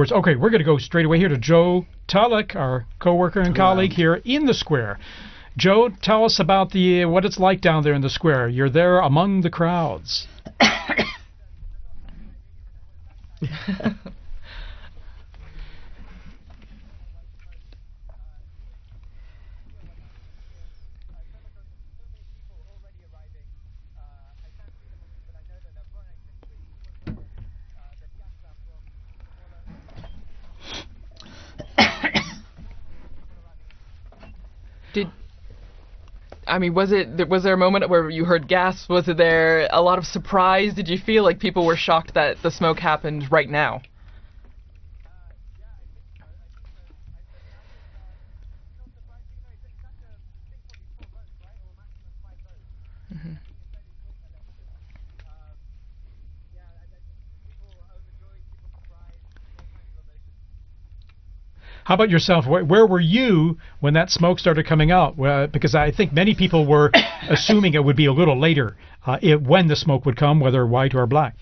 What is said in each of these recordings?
words. Okay, we're going to go straight away here to Joe Tulloch, our co-worker and colleague here in the square. Joe, tell us about what it's like down there in the square. You're there among the crowds. Was there a moment where you heard gasps? Was there a lot of surprise? Did you feel like people were shocked that the smoke happened right now? Mm-hmm. How about yourself? Where were you when that smoke started coming out? Because I think many people were assuming it would be a little later when the smoke would come, whether white or black.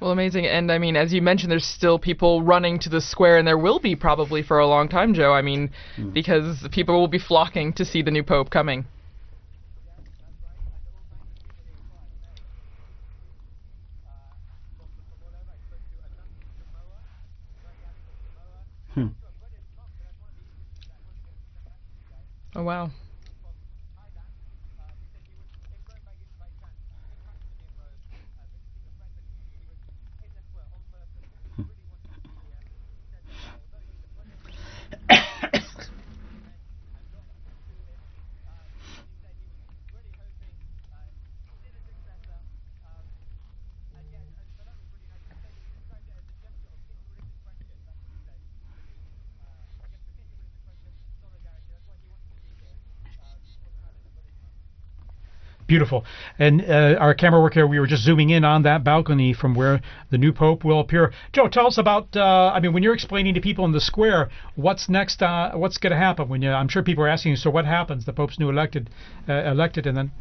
Well, amazing. And I mean, as you mentioned, there's still people running to the square, and there will be probably for a long time, Joe. I mean, because people will be flocking to see the new Pope coming. Oh, wow. Beautiful. And our camera work here, we were just zooming in on that balcony from where the new Pope will appear. Joe, tell us about, when you're explaining to people in the square, what's next, what's going to happen? I'm sure people are asking you, so what happens? The Pope's new elected, and then...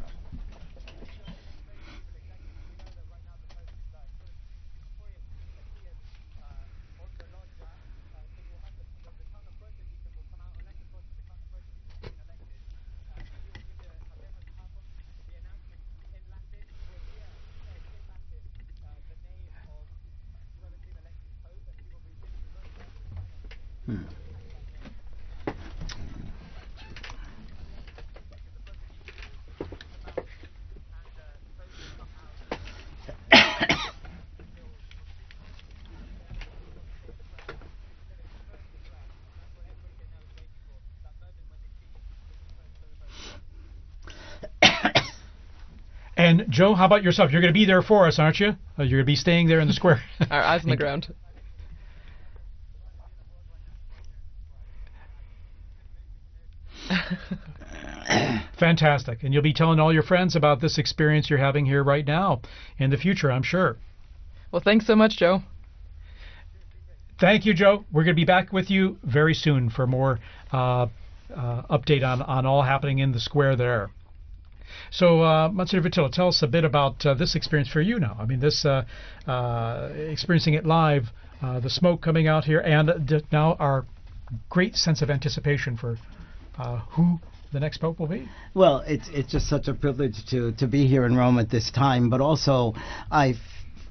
And Joe, how about yourself? You're going to be there for us, aren't you? You're going to be staying there in the square. Our eyes on the ground. Fantastic. And you'll be telling all your friends about this experience you're having here right now in the future, I'm sure. Well, thanks so much, Joe. Thank you, Joe. We're going to be back with you very soon for more update on all happening in the square there. So, Monsignor Vitilla, tell us a bit about this experience for you now. I mean, this experiencing it live, the smoke coming out here, and now our great sense of anticipation for who the next Pope will be. Well, it's just such a privilege to be here in Rome at this time, but also I've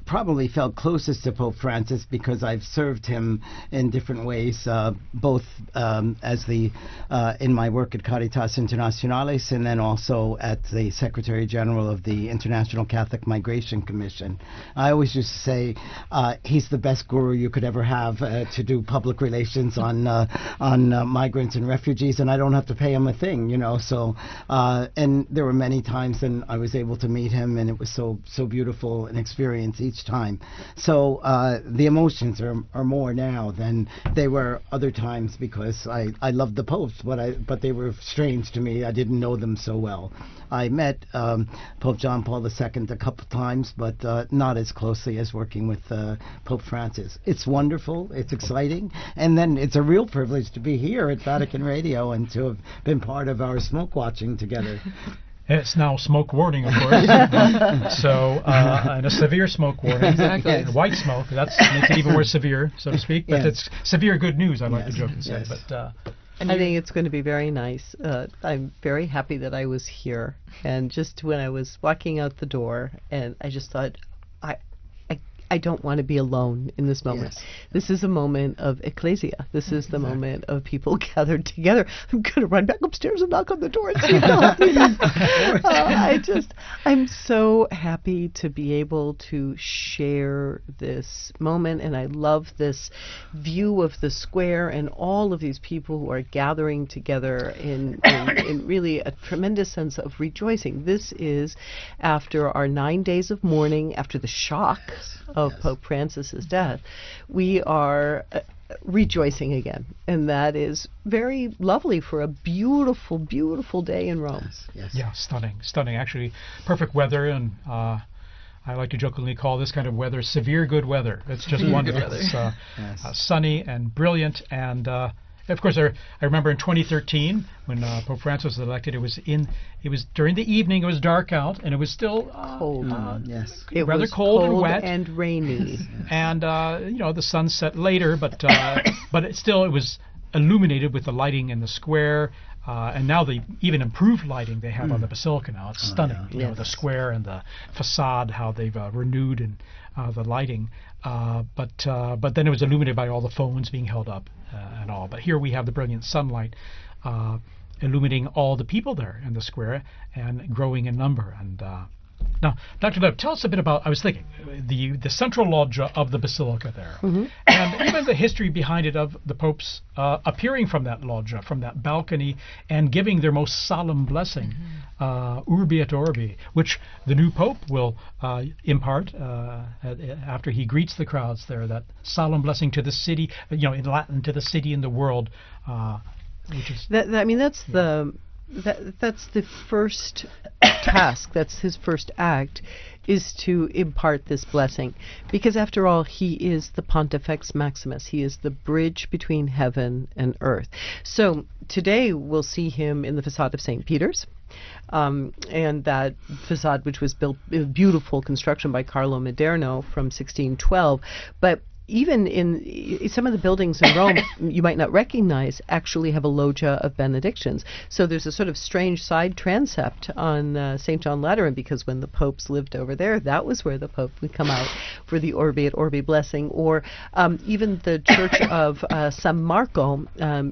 probably felt closest to Pope Francis because I've served him in different ways, both as in my work at Caritas Internationalis and then also at the Secretary General of the International Catholic Migration Commission. I always used to say he's the best guru you could ever have to do public relations on migrants and refugees, and I don't have to pay him a thing, you know. So and there were many times when I was able to meet him, and it was so beautiful an experience each each time. So the emotions are more now than they were other times, because I loved the popes, but they were strange to me. I didn't know them so well. I met Pope John Paul II a couple times, but not as closely as working with Pope Francis. It's wonderful. It's exciting. And then it's a real privilege to be here at Vatican Radio and to have been part of our smoke watching together. It's now smoke warning, of course. And a severe smoke warning. Exactly. And white smoke, that makes it even more severe, so to speak. But it's severe good news, I like to joke and say. But I think it's going to be very nice. I'm very happy that I was here. And just when I was walking out the door, and I just thought, I don't want to be alone in this moment. Yes. This is a moment of ecclesia. This is the moment of people gathered together. I'm going to run back upstairs and knock on the door and see I'm so happy to be able to share this moment, and I love this view of the square and all of these people who are gathering together in really a tremendous sense of rejoicing. This is after our 9 days of mourning, after the shock of Pope Francis's death, we are rejoicing again, and that is very lovely for a beautiful, beautiful day in Rome. Yes. yeah, stunning. Actually, perfect weather, and I like to jokingly call this kind of weather severe good weather. It's just wonderful. It's sunny and brilliant, and of course, I remember in 2013 when Pope Francis was elected. It was during the evening. It was dark out, and it was still Cold. It rather was cold and wet and rainy. And the sun set later, but it was illuminated with the lighting in the square. And now they even improved lighting they have on the basilica now. It's stunning. You know, the square and the facade, how they've renewed and the lighting. But then it was illuminated by all the phones being held up and all. But here we have the brilliant sunlight illuminating all the people there in the square and growing in number. And now, Dr. Lev, tell us a bit about, I was thinking, the central loggia of the basilica there, and even the history behind it of the popes appearing from that loggia, from that balcony, and giving their most solemn blessing, Urbi et Orbi, which the new pope will impart after he greets the crowds there, that solemn blessing to the city, in Latin, to the city and the world, which is... That's the first task. That's his first act, is to impart this blessing, because after all, he is the Pontifex Maximus. He is the bridge between heaven and earth. So today we'll see him in the facade of St. Peter's, and that facade, which was built, beautiful construction by Carlo Maderno from 1612, but even in some of the buildings in Rome you might not recognize actually have a loggia of benedictions. So there's a sort of strange side transept on St. John Lateran, because when the popes lived over there, that was where the pope would come out for the Orbi et Orbi blessing. Or even the church of San Marco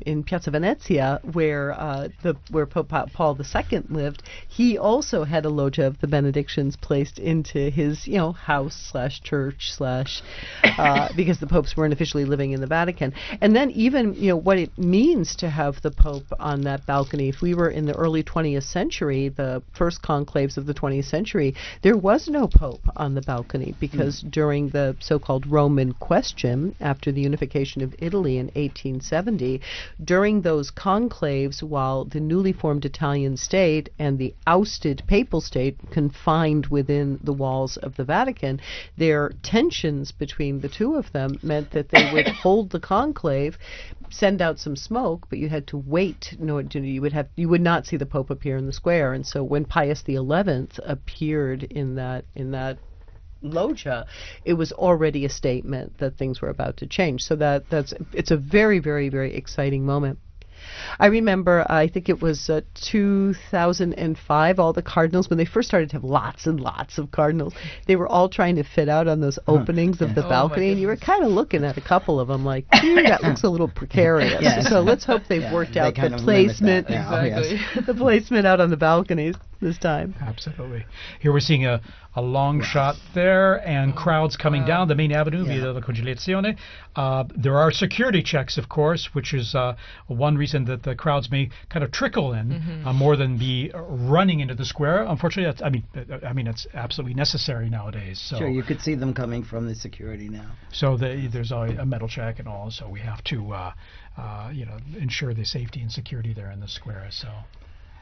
in Piazza Venezia, where Pope Paul II lived, he also had a loggia of the benedictions placed into his house / church / because the popes weren't officially living in the Vatican. And then even, what it means to have the Pope on that balcony. If we were in the early 20th century, the first conclaves of the 20th century, there was no Pope on the balcony, because during the so-called Roman question, after the unification of Italy in 1870, during those conclaves, while the newly formed Italian state and the ousted papal state confined within the walls of the Vatican, their tensions between the two of them meant that they would hold the conclave, send out some smoke, but you had to wait. You would not see the Pope appear in the square. And so when Pius XI appeared in that loggia, it was already a statement that things were about to change. So it's a very, very, very exciting moment. I remember, I think it was 2005, all the cardinals, when they first started to have lots and lots of cardinals, they were all trying to fit out on those openings of the balcony, and you were kind of looking at a couple of them like, that looks a little precarious. So let's hope they've worked out the placement, Exactly. the placement out on the balconies. this time. Absolutely. Here we're seeing a long shot there, and crowds coming down the main avenue via la Congelazione. There are security checks, of course, which is one reason that the crowds may kind of trickle in more than be running into the square. Unfortunately, it's absolutely necessary nowadays. So, Sure, you could see them coming from the security now. So there's a metal check and all, so we have to ensure the safety and security there in the square. So.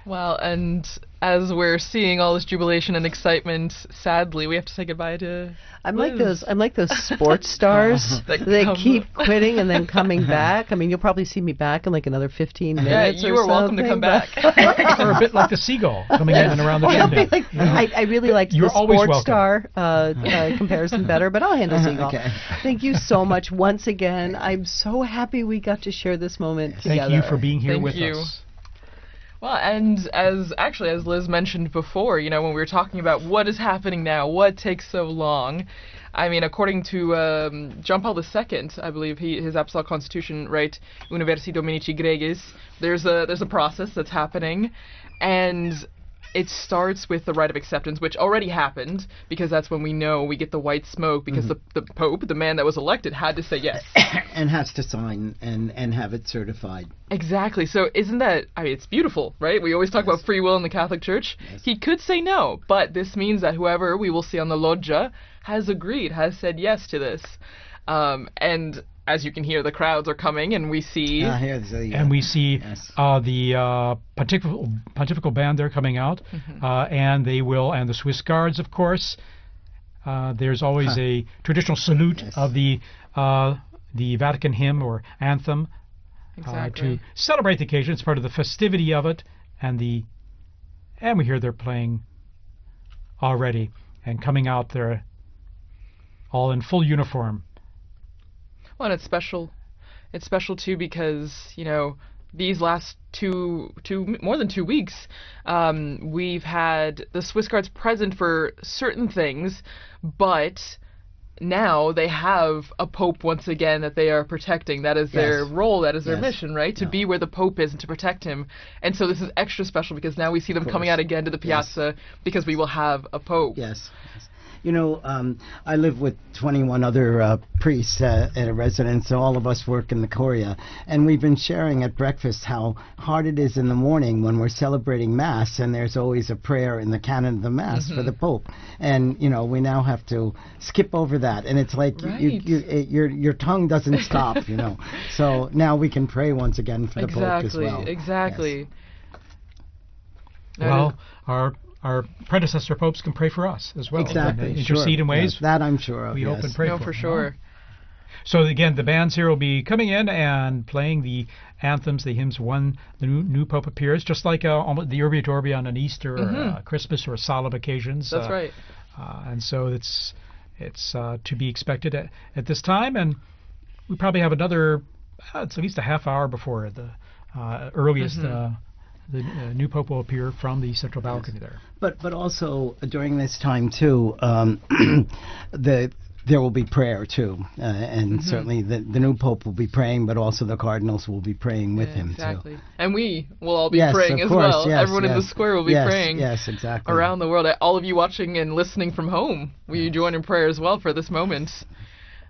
Well, and as we're seeing all this jubilation and excitement, sadly, we have to say goodbye to I'm Liz. like those sports stars That that come- keep quitting and then coming back. I mean, you'll probably see me back in like another 15 minutes. you or are welcome to come something, back. Or a bit like the seagull coming in and around the chimney. I really liked You're the always sports welcome. star comparison better, but I'll handle seagull. Okay. Thank you so much once again. I'm so happy we got to share this moment together. Thank you for being here Thank with you. us. Well, and as Liz mentioned before, when we were talking about what is happening now, what takes so long, I mean, according to John Paul II, I believe his Apostolic Constitution, right, Universi Dominici Gregis, there's a process that's happening, and it starts with the rite of acceptance, which already happened, because that's when we get the white smoke, because the Pope, the man that was elected, had to say yes. And has to sign and have it certified. Exactly. So isn't that, it's beautiful, right? We always talk about free will in the Catholic Church. Yes. He could say no, but this means that whoever we will see on the loggia has agreed, has said yes to this. And as you can hear, the crowds are coming, and we see... And we see the pontifical band there coming out, and the Swiss Guards, of course. There's always a traditional salute of the Vatican hymn or anthem to celebrate the occasion. It's part of the festivity of it, and we hear they're playing already and coming out there all in full uniform. Well, and it's special. It's special too because these last more than 2 weeks, we've had the Swiss Guards present for certain things, but now they have a Pope once again that they are protecting. That is their role, that is their mission, right? To be where the Pope is and to protect him. And so this is extra special because now we see them coming out again to the piazza because we will have a Pope. Yes. I live with 21 other priests at a residence, and all of us work in the Curia. And we've been sharing at breakfast how hard it is in the morning when we're celebrating Mass, and there's always a prayer in the canon of the Mass for the Pope. And, we now have to skip over that. And it's like your tongue doesn't stop, So now we can pray once again for the Pope as well. Exactly. Yes. Well, our predecessor popes can pray for us as well. Exactly. And intercede in ways. Yes, that I'm sure of. We hope and pray for. For sure. So again, the bands here will be coming in and playing the anthems, the hymns when the new Pope appears, just like the Urbi et Orbi on an Easter or Christmas or solemn occasions. That's right. And so it's to be expected at this time, and we probably have another, it's at least a half hour before the earliest the new Pope will appear from the central balcony there. But also during this time too, there will be prayer too, and certainly the new Pope will be praying, but also the cardinals will be praying with him too. And we will all be praying as well. Everyone in the square will be praying. Yes, exactly. Around the world, all of you watching and listening from home, will you join in prayer as well for this moment?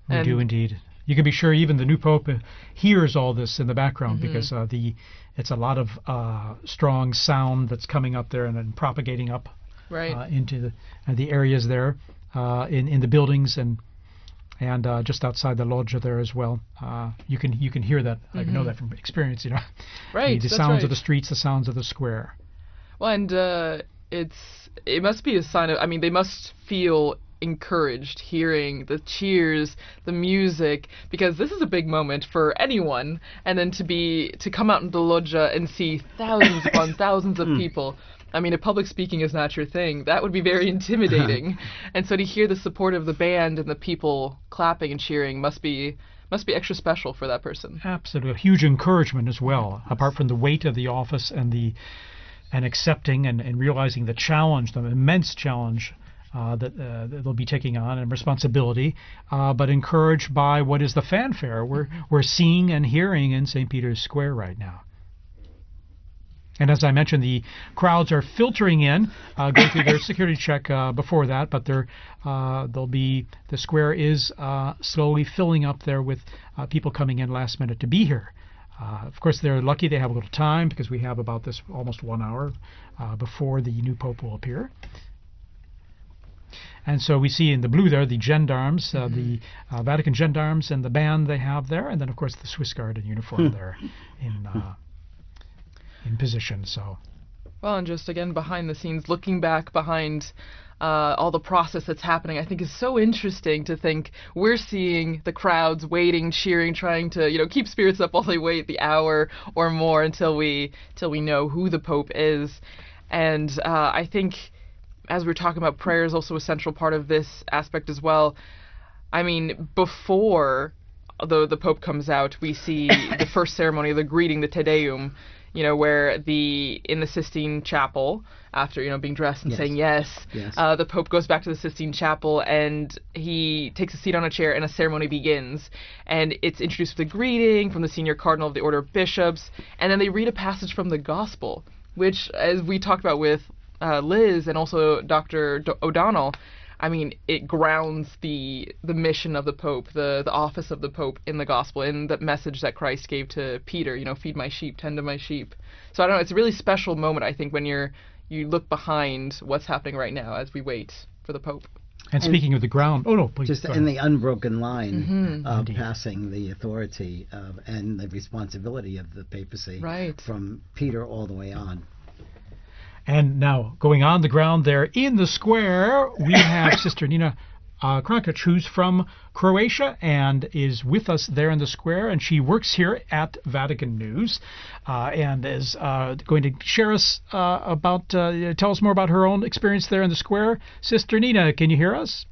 We do indeed. You can be sure even the new Pope hears all this in the background because it's a lot of strong sound that's coming up there and then propagating up into the areas there in the buildings and just outside the loggia there as well. You can hear that. I know that from experience. Right. The sounds of the streets, the sounds of the square. Well, and it must be a sign of. I mean, they must feel encouraged hearing the cheers, the music, because this is a big moment for anyone, and then to come out into the loggia and see thousands upon thousands of people. I mean, if public speaking is not your thing, that would be very intimidating. And so to hear the support of the band and the people clapping and cheering must be extra special for that person. Absolutely, a huge encouragement as well. Apart from the weight of the office and accepting and realizing the challenge, the immense challenge that they'll be taking on and responsibility, but encouraged by what is the fanfare we're seeing and hearing in St. Peter's Square right now. And as I mentioned, the crowds are filtering in, going through their security check before that, but the square is slowly filling up there with people coming in last minute to be here. Of course, they're lucky they have a little time because we have about this almost 1 hour before the new pope will appear. And so we see in the blue there the gendarmes, the Vatican gendarmes and the band they have there, and then of course the Swiss Guard in uniform there in position. So, well, and just again behind the scenes, looking back behind all the process that's happening, I think is so interesting to think we're seeing the crowds waiting, cheering, trying to keep spirits up while they wait the hour or more until we know who the Pope is. And I think, as we're talking about, prayer is also a central part of this aspect as well. I mean, before the Pope comes out, we see the first ceremony, the greeting, the Te Deum, where in the Sistine Chapel, after, being dressed and saying yes. The Pope goes back to the Sistine Chapel and he takes a seat on a chair and a ceremony begins. And it's introduced with a greeting from the senior cardinal of the Order of Bishops. And then they read a passage from the Gospel, which, as we talked about with Liz and also Dr. O'Donnell, I mean, it grounds the mission of the Pope, the office of the Pope in the Gospel, in the message that Christ gave to Peter, feed my sheep, tend to my sheep. So I don't know, it's a really special moment, I think, when you look behind what's happening right now as we wait for the Pope. And speaking of the ground, please. Just in the unbroken line of passing the authority and the responsibility of the papacy from Peter all the way on. And now, going on the ground there in the square, we have Sister Nina Krankic, who's from Croatia and is with us there in the square. And she works here at Vatican News and is going to share us tell us more about her own experience there in the square. Sister Nina, can you hear us?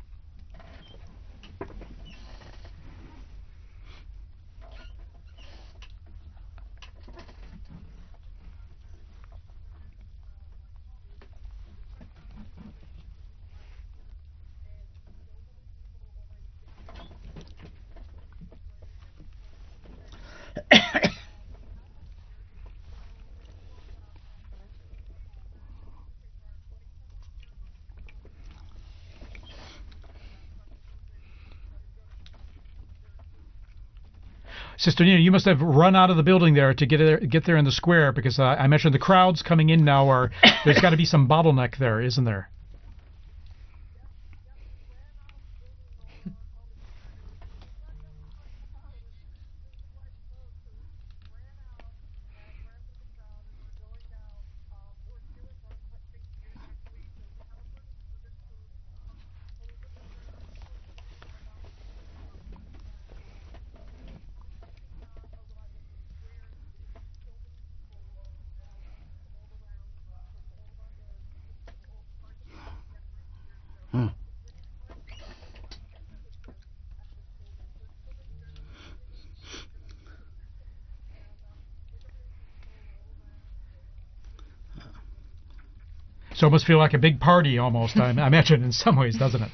Sister Nina, you must have run out of the building there to get there in the square, because I mentioned the crowds coming in now there's got to be some bottleneck there, isn't there? So it must feel like a big party almost, I imagine, in some ways, doesn't it?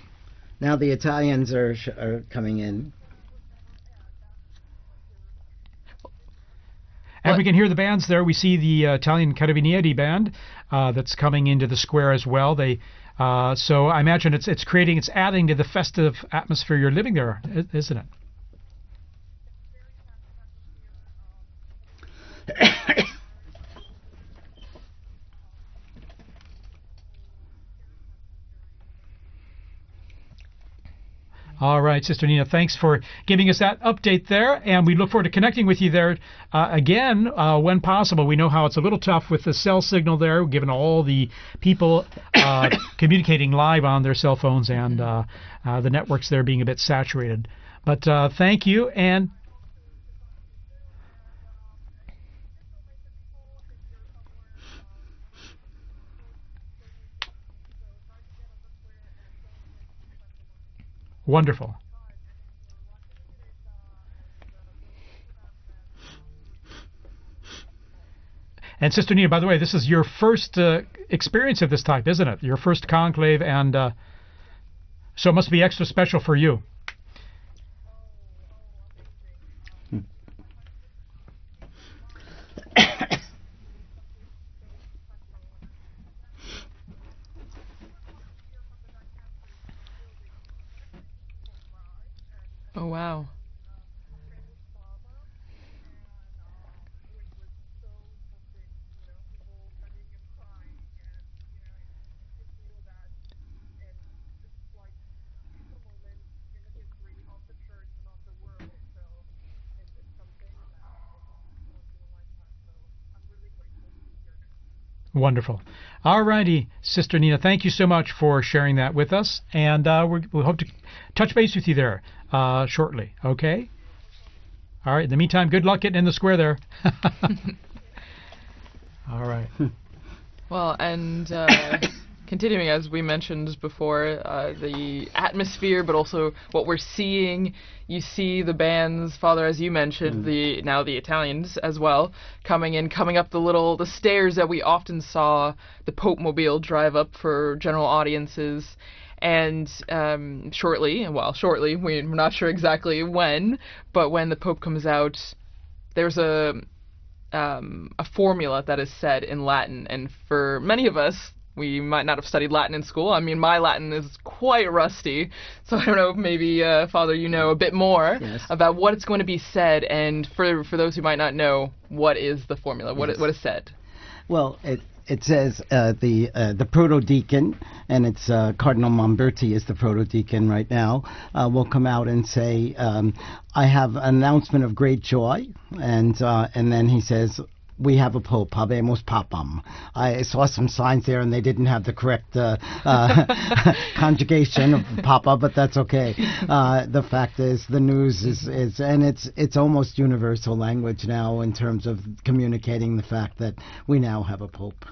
Now the Italians are coming in. And we can hear the bands there. We see the Italian Carabinieri band that's coming into the square as well. So I imagine it's adding to the festive atmosphere you're living there, isn't it? All right, Sister Nina, thanks for giving us that update there, and we look forward to connecting with you there again when possible. We know how it's a little tough with the cell signal there, given all the people communicating live on their cell phones and the networks there being a bit saturated. But thank you, and wonderful. And Sister Nina, by the way, this is your first experience of this type, isn't it? Your first conclave, and so it must be extra special for you. Wonderful. All righty, Sister Nina, thank you so much for sharing that with us, and we hope to touch base with you there shortly, okay? All right, in the meantime, good luck getting in the square there. All right. Well, and continuing, as we mentioned before, the atmosphere, but also what we're seeing. You see the bands, Father, as you mentioned, now the Italians as well, coming up the stairs that we often saw the Pope Mobile drive up for general audiences. And shortly, we're not sure exactly when, but when the Pope comes out, there's a formula that is said in Latin, and for many of us, we might not have studied Latin in school. I mean, my Latin is quite rusty, so I don't know if maybe, Father, you know a bit more about what it's going to be said, and for those who might not know, what is the formula? What is said? Well, it says the proto-deacon, and it's Cardinal Momberti is the proto-deacon right now, will come out and say, I have an announcement of great joy, and then he says, we have a pope, Habemus Papam. I saw some signs there, and they didn't have the correct conjugation of papa, but that's okay. The fact is, the news is and it's almost universal language now in terms of communicating the fact that we now have a pope.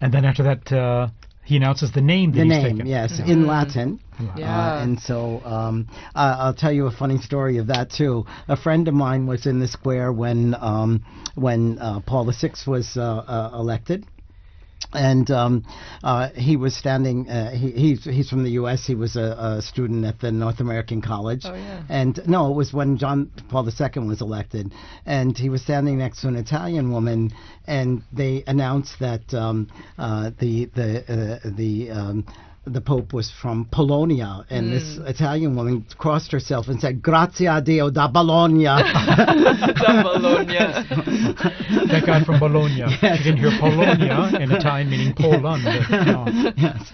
And then after that, he announces the name that he's taken. Yes, in Latin. Yeah. And so I'll tell you a funny story of that too. A friend of mine was in the square when Paul VI was elected. And he was standing. He's from the U.S. He was a student at the North American College. Oh, yeah. And no, it was when John Paul II was elected, and he was standing next to an Italian woman, and they announced that the Pope was from Polonia, and this Italian woman crossed herself and said, "Grazie a Dio da Bologna." Da Bologna. That guy from Bologna. Yes. You didn't hear Polonia in Italian meaning Poland. Yes.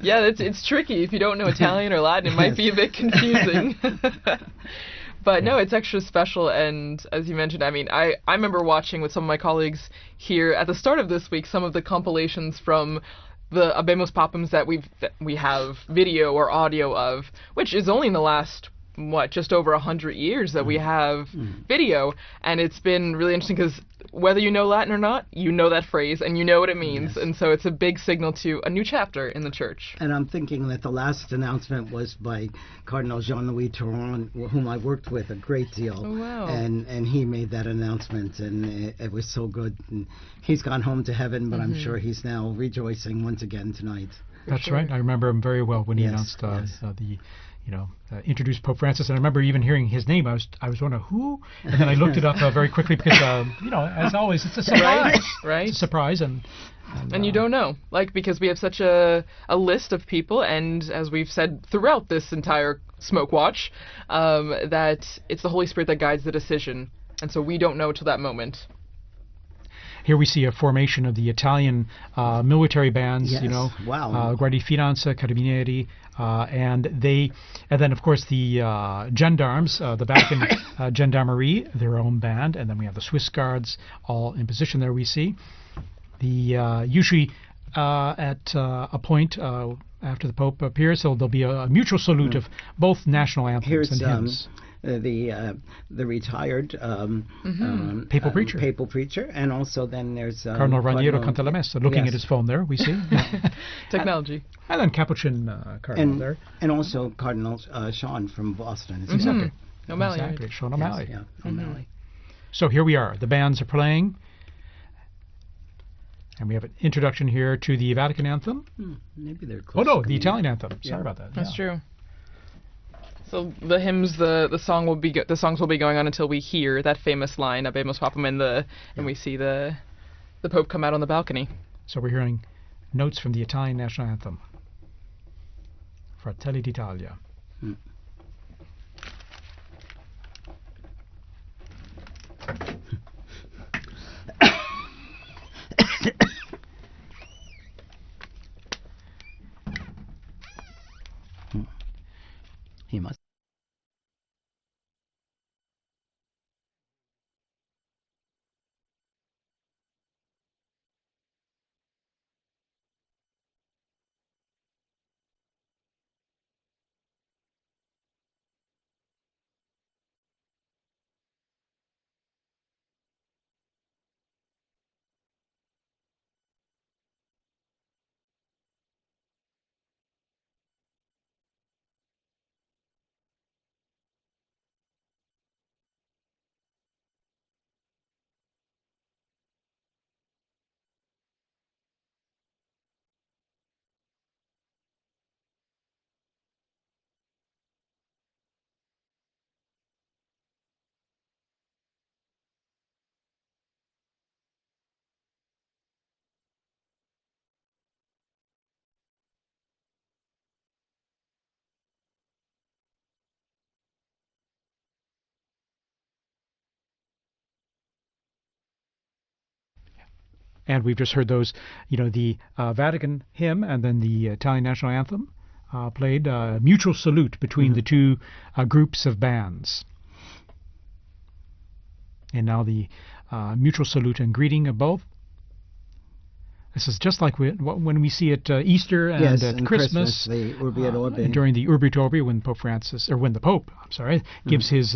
Yeah, it's tricky. If you don't know Italian or Latin, it might be a bit confusing. But no, it's extra special, and as you mentioned, I mean, I remember watching with some of my colleagues here at the start of this week some of the compilations from the Habemus Papams that we have video or audio of, which is only in the last, just over 100 years that we have video, and it's been really interesting because whether you know Latin or not, you know that phrase and you know what it means, and so it's a big signal to a new chapter in the church. And I'm thinking that the last announcement was by Cardinal Jean-Louis Touron, whom I worked with a great deal. Oh, wow. And he made that announcement, and it was so good. And he's gone home to heaven, but I'm sure he's now rejoicing once again tonight. That's right. I remember him very well when he announced introduced Pope Francis, and I remember even hearing his name. I was wondering who, and then I looked it up very quickly because as always, it's a surprise. Right. It's a surprise, and you don't know, because we have such a list of people, and as we've said throughout this entire Smoke Watch, that it's the Holy Spirit that guides the decision, and so we don't know till that moment. Here we see a formation of the Italian military bands, Wow. Guardia Finanza, Carabinieri, and then of course the gendarmes, the Vatican Gendarmerie, their own band, and then we have the Swiss Guards, all in position there. We see usually at a point after the Pope appears, so there'll be a mutual salute of both national anthems and hymns. The retired papal preacher, and also then there's Cardinal Raniero canta la messa, looking at his phone there, we see. Technology. And then Capuchin Cardinal there. And also Cardinal Sean from Boston. Exactly. O'Malley. Exactly. Sean O'Malley. Yes, yeah, O'Malley. So here we are. The bands are playing. And we have an introduction here to the Vatican anthem. Maybe they're close. Oh, no, the Italian anthem. Sorry about that. That's true. So the hymns, the songs will be going on until we hear that famous line, Habemus Papam, and we see the Pope come out on the balcony. So we're hearing notes from the Italian national anthem, Fratelli d'Italia. He must. And we've just heard those, the Vatican hymn and then the Italian national anthem played, mutual salute between the two groups of bands. And now the mutual salute and greeting of both. This is just like when we see at Easter and at Christmas, the Urbi et Orbi. during the Urbi et Orbi, when the Pope, gives his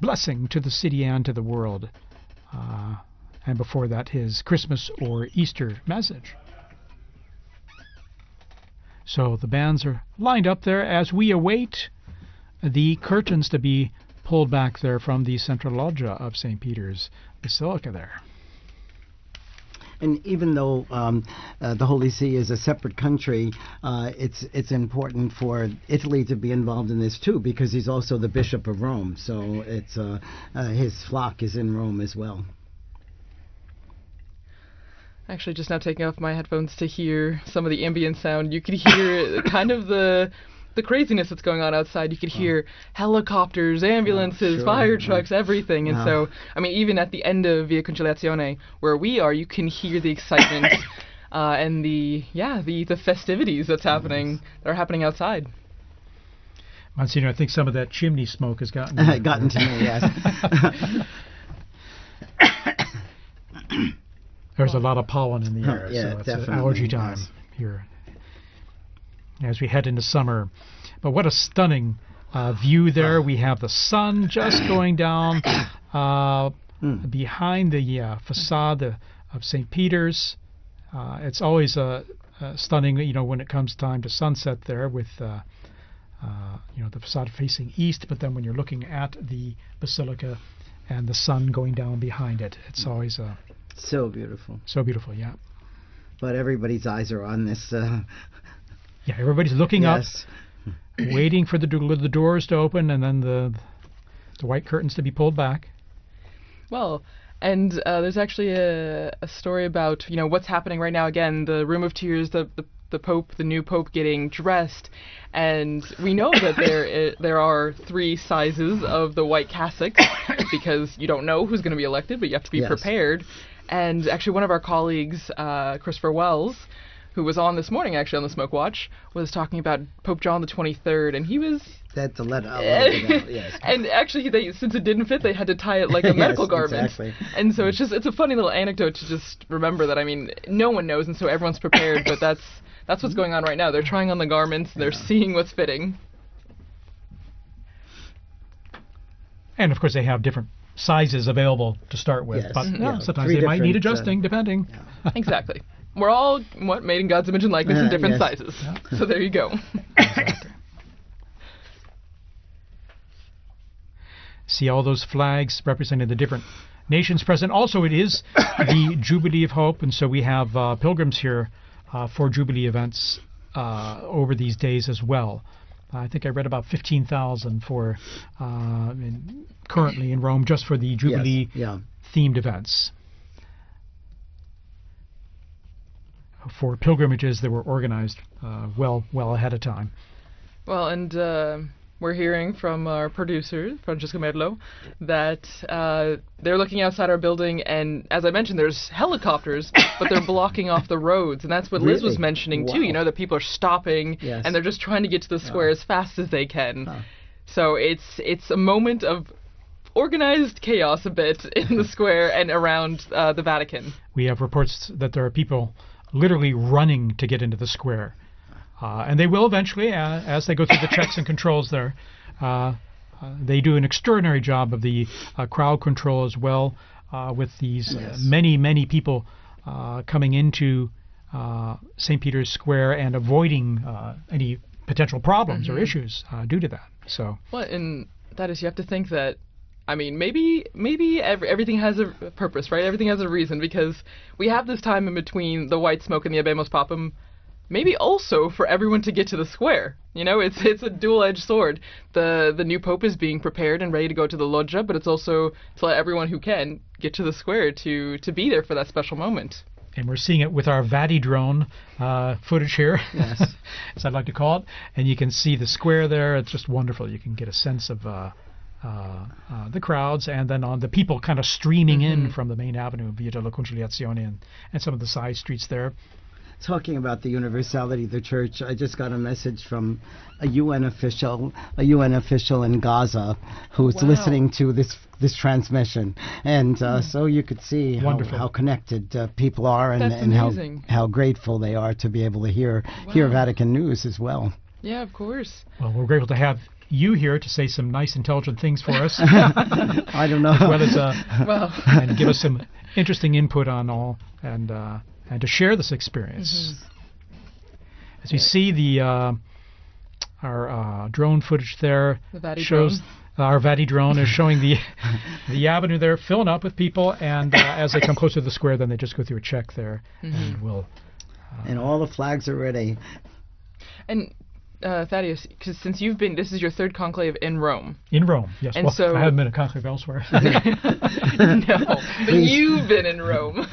blessing to the city and to the world, and before that his Christmas or Easter message. So the bands are lined up there as we await the curtains to be pulled back there from the central loggia of St. Peter's Basilica there. And even though the Holy See is a separate country, it's important for Italy to be involved in this too, because he's also the Bishop of Rome. So it's his flock is in Rome as well. Actually, just now taking off my headphones to hear some of the ambient sound, you could hear kind of the craziness that's going on outside. You could hear helicopters, ambulances, fire trucks, everything. And so, I mean, even at the end of Via Conciliazione, where we are, you can hear the excitement and the festivities that are happening outside. Monsignor, I think some of that chimney smoke has gotten to me, yes. There's a lot of pollen in the air, yeah, so it's definitely, allergy time here as we head into summer. But what a stunning view there. We have the sun just going down behind the facade of St. Peter's. It's always stunning, when it comes time to sunset there with the facade facing east, but then when you're looking at the basilica and the sun going down behind it, it's always so beautiful. So beautiful, yeah. But everybody's eyes are on this. Yeah, everybody's looking up, waiting for the doors to open and then the white curtains to be pulled back. Well, and there's actually a story about what's happening right now. Again, the Room of Tears, the Pope, the new Pope getting dressed, and we know that there are 3 sizes of the white cassocks because you don't know who's going to be elected, but you have to be prepared. And actually, one of our colleagues, Christopher Wells, who was on this morning actually on the Smoke Watch, was talking about Pope John the 23rd, and he was... That's a letter. Yes. And actually, since it didn't fit, they had to tie it like a medical garment. Exactly. And so it's a funny little anecdote to just remember that. I mean, no one knows, and so everyone's prepared, but that's what's going on right now. They're trying on the garments, and they're seeing what's fitting. And of course, they have different sizes available to start with, but sometimes they might need adjusting depending. Exactly. We're all made in God's image and likeness in different sizes. Yeah. So there you go. Exactly. See all those flags representing the different nations present. Also, it is the Jubilee of Hope, and so we have pilgrims here for Jubilee events over these days as well. I think I read about 15,000 for currently in Rome just for the Jubilee themed events. For pilgrimages that were organized well ahead of time. Well, and we're hearing from our producer, Francesca Merlo, that they're looking outside our building, and as I mentioned, there's helicopters, but they're blocking off the roads, and that's what Liz was mentioning too, that people are stopping, and they're just trying to get to the square as fast as they can. So it's a moment of organized chaos a bit in the square and around the Vatican. We have reports that there are people literally running to get into the square. And they will eventually, as they go through the checks and controls there. They do an extraordinary job of the crowd control as well, with these many people coming into St. Peter's Square and avoiding any potential problems or issues due to that. So. Well, and that is, you have to think that, I mean, maybe everything has a purpose, right? Everything has a reason, because we have this time in between the white smoke and the Habemus Papam, maybe also for everyone to get to the square. It's a dual-edged sword. The new Pope is being prepared and ready to go to the loggia, but it's also to let everyone who can get to the square to be there for that special moment. And we're seeing it with our Vati drone footage here, as I'd like to call it. And you can see the square there. It's just wonderful. You can get a sense of the crowds, and then on the people kind of streaming in from the main avenue, Via della Conciliazione, and some of the side streets there. Talking about the universality of the church, I just got a message from a UN official in Gaza, who's listening to this transmission, and so you could see how connected people are, and how grateful they are to be able to hear Vatican news as well. Yeah, of course. Well, we're grateful to have you here to say some nice, intelligent things for us. I don't know. As well as and give us some interesting input on all, and to share this experience. As we see our drone footage there, shows our Vati drone is showing the avenue there filling up with people, and as they come closer to the square, then they just go through a check there, and we'll. And all the flags are ready. And Thaddeus, because since you've been, this is your third conclave in Rome. In Rome, yes. And so I haven't been a conclave elsewhere. No, but you've been in Rome.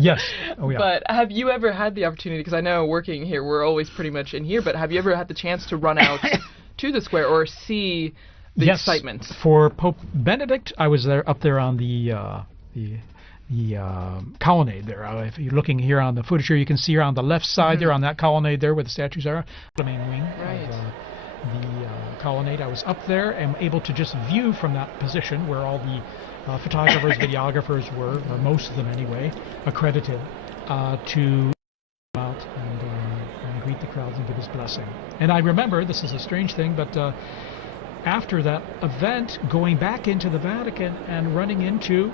Yes. Oh, yeah. But have you ever had the opportunity, because I know working here, we're always pretty much in here, but have you ever had the chance to run out to the square or see the excitement? For Pope Benedict, I was up there on the colonnade there. If you're looking here on the footage here, you can see here on the left side there on that colonnade there where the statues are, the main wing of the colonnade. I was up there and able to just view from that position where all the photographers, videographers were, or most of them anyway, accredited to come out and greet the crowds and give his blessing. And I remember, this is a strange thing, but after that event, going back into the Vatican and running into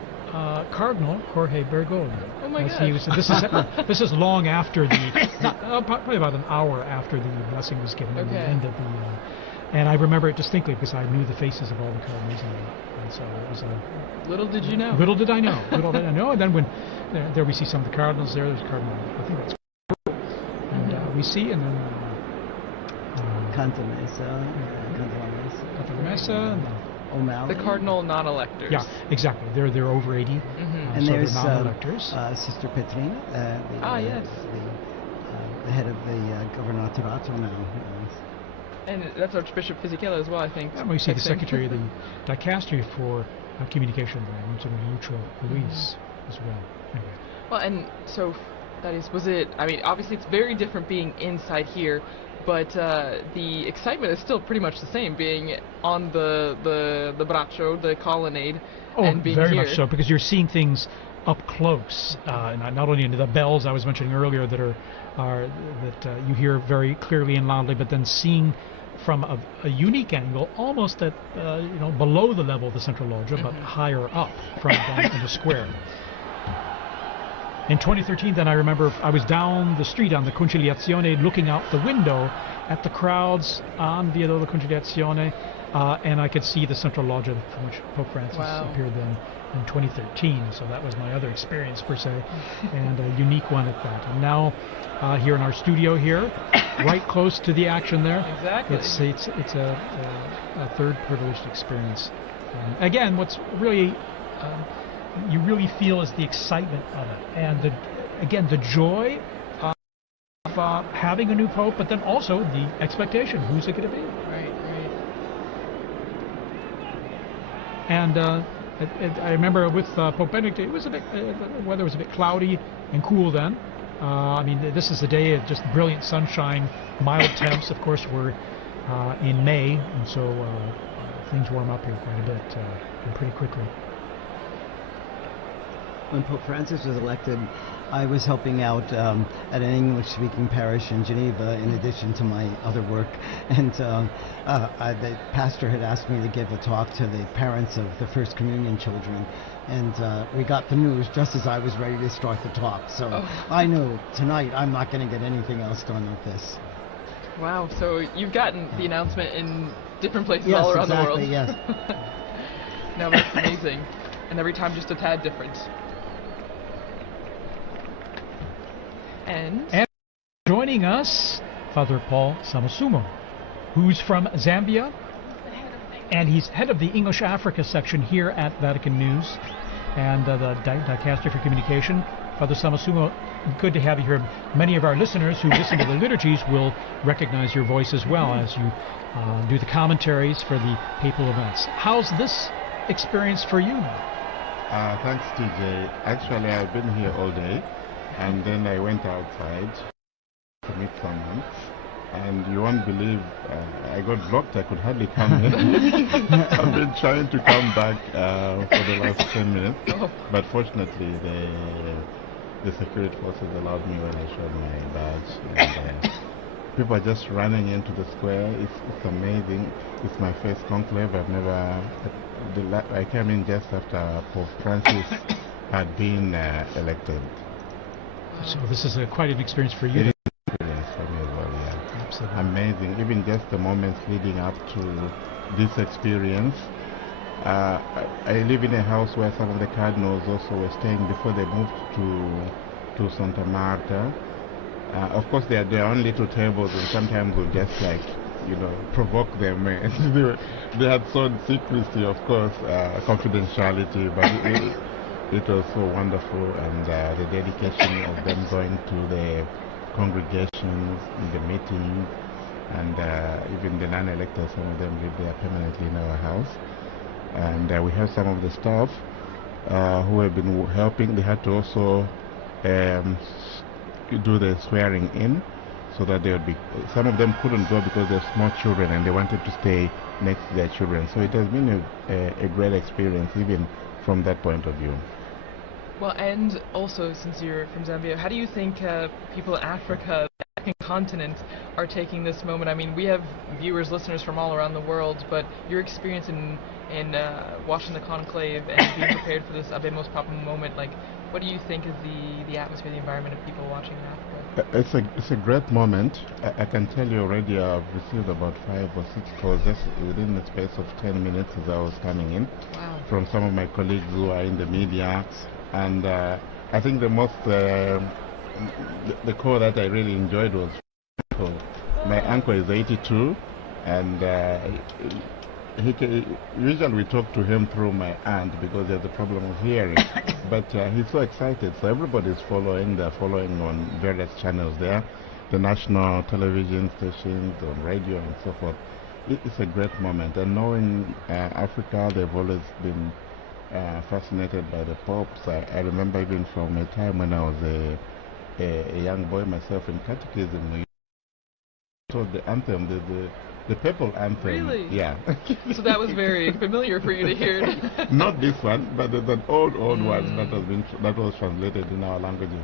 Cardinal Jorge Bergoglio. Oh my gosh. This is long after probably about an hour after the blessing was given at the end of the. And I remember it distinctly because I knew the faces of all the cardinals, and so it was a. Little did you know. Little did I know. Little did I know. And then when there we see some of the cardinals there. There's Cardinal, I think that's. And we see, and then. Cantalamessa. O'Malley. The cardinal non-electors. Yeah, exactly. They're over 80. And so there's they're non-electors. Sister Petrina, yes. the head of the Governatorato now. And that's Archbishop Fisichella as well, I think. And we see the secretary of the dicastery for communication, Monsignor Lucio Luis, as well. Anyway. Well, and so that is, was it? I mean, obviously it's very different being inside here. But the excitement is still pretty much the same, being on the braccio, the colonnade, and being very here. much so, because you're seeing things up close, and not only into the bells I was mentioning earlier that that you hear very clearly and loudly, but then seeing from a unique angle, almost at below the level of the central loggia, but higher up from down in the square. In 2013, then I remember I was down the street on the Conciliazione looking out the window at the crowds on Via della Conciliazione, and I could see the central loggia from which Pope Francis appeared then in 2013. So that was my other experience, per se, and a unique one at that. And now here in our studio here, right close to the action there, exactly. It's a third privileged experience. Again, what's really... you really feel is the excitement of it, and the joy of having a new pope, but then also the expectation. Who's it going to be? Right. And I remember with Pope Benedict, it was a bit, the weather was a bit cloudy and cool then. I mean, this is a day of just brilliant sunshine, mild temps. Of course, we're in May, and so things warm up here quite a bit and pretty quickly. When Pope Francis was elected, I was helping out at an English-speaking parish in Geneva, in addition to my other work. And the pastor had asked me to give a talk to the parents of the First Communion children. And we got the news just as I was ready to start the talk. So I knew tonight I'm not going to get anything else done with this. Wow, so you've gotten the announcement in different places all around the world. Yes. No, that's amazing. And every time just a tad different. And joining us, Father Paul Samasumo, who's from Zambia, and he's head of the English Africa section here at Vatican News, and the Dicastery for Communication. Father Samasumo, good to have you here. Many of our listeners who listen to the liturgies will recognize your voice as well as you do the commentaries for the papal events. How's this experience for you? Thanks, TJ. Actually, I've been here all day, and then I went outside to meet someone. And you won't believe, I got blocked. I could hardly come in. I've been trying to come back for the last 10 minutes. But fortunately, the security forces allowed me when I showed my badge. And, people are just running into the square. It's amazing. It's my first conclave. I've never... I came in just after Pope Francis had been elected. So this is quite an experience for you. Absolutely. Amazing. Even just the moments leading up to this experience. I live in a house where some of the cardinals also were staying before they moved to Santa Marta. Of course, they are their own little tables, and sometimes we'll just provoke them. They had shown secrecy, of course, confidentiality, but it was so wonderful, and the dedication of them going to the congregations, in the meetings, and even the non-electors, some of them live there permanently in our house. And we have some of the staff who have been helping. They had to also do the swearing in, so that they would be, some of them couldn't go because they're small children and they wanted to stay next to their children. So it has been a great experience, even from that point of view. Well, and also, since you're from Zambia, how do you think people in Africa, the African continent, are taking this moment? I mean, we have viewers, listeners from all around the world, but your experience in watching the conclave and being prepared for this Habemus Papam moment, like, what do you think is the atmosphere, the environment of people watching in Africa? It's a great moment. I can tell you already I've received about 5 or 6 calls just within the space of 10 minutes as I was coming in. Wow. From some of my colleagues who are in the media. And I think the most, the call that I really enjoyed was my uncle is 82, and usually we talk to him through my aunt because there's a problem of hearing. But he's so excited, so everybody's following. They're following on various channels there, the national television stations, on radio and so forth. It's a great moment, and knowing Africa, they've always been fascinated by the popes. I remember even from a time when I was a young boy myself in catechism, so the anthem, the papal anthem. Really? Yeah. So that was very familiar for you to hear. Not this one, but there's an old one that was translated in our languages.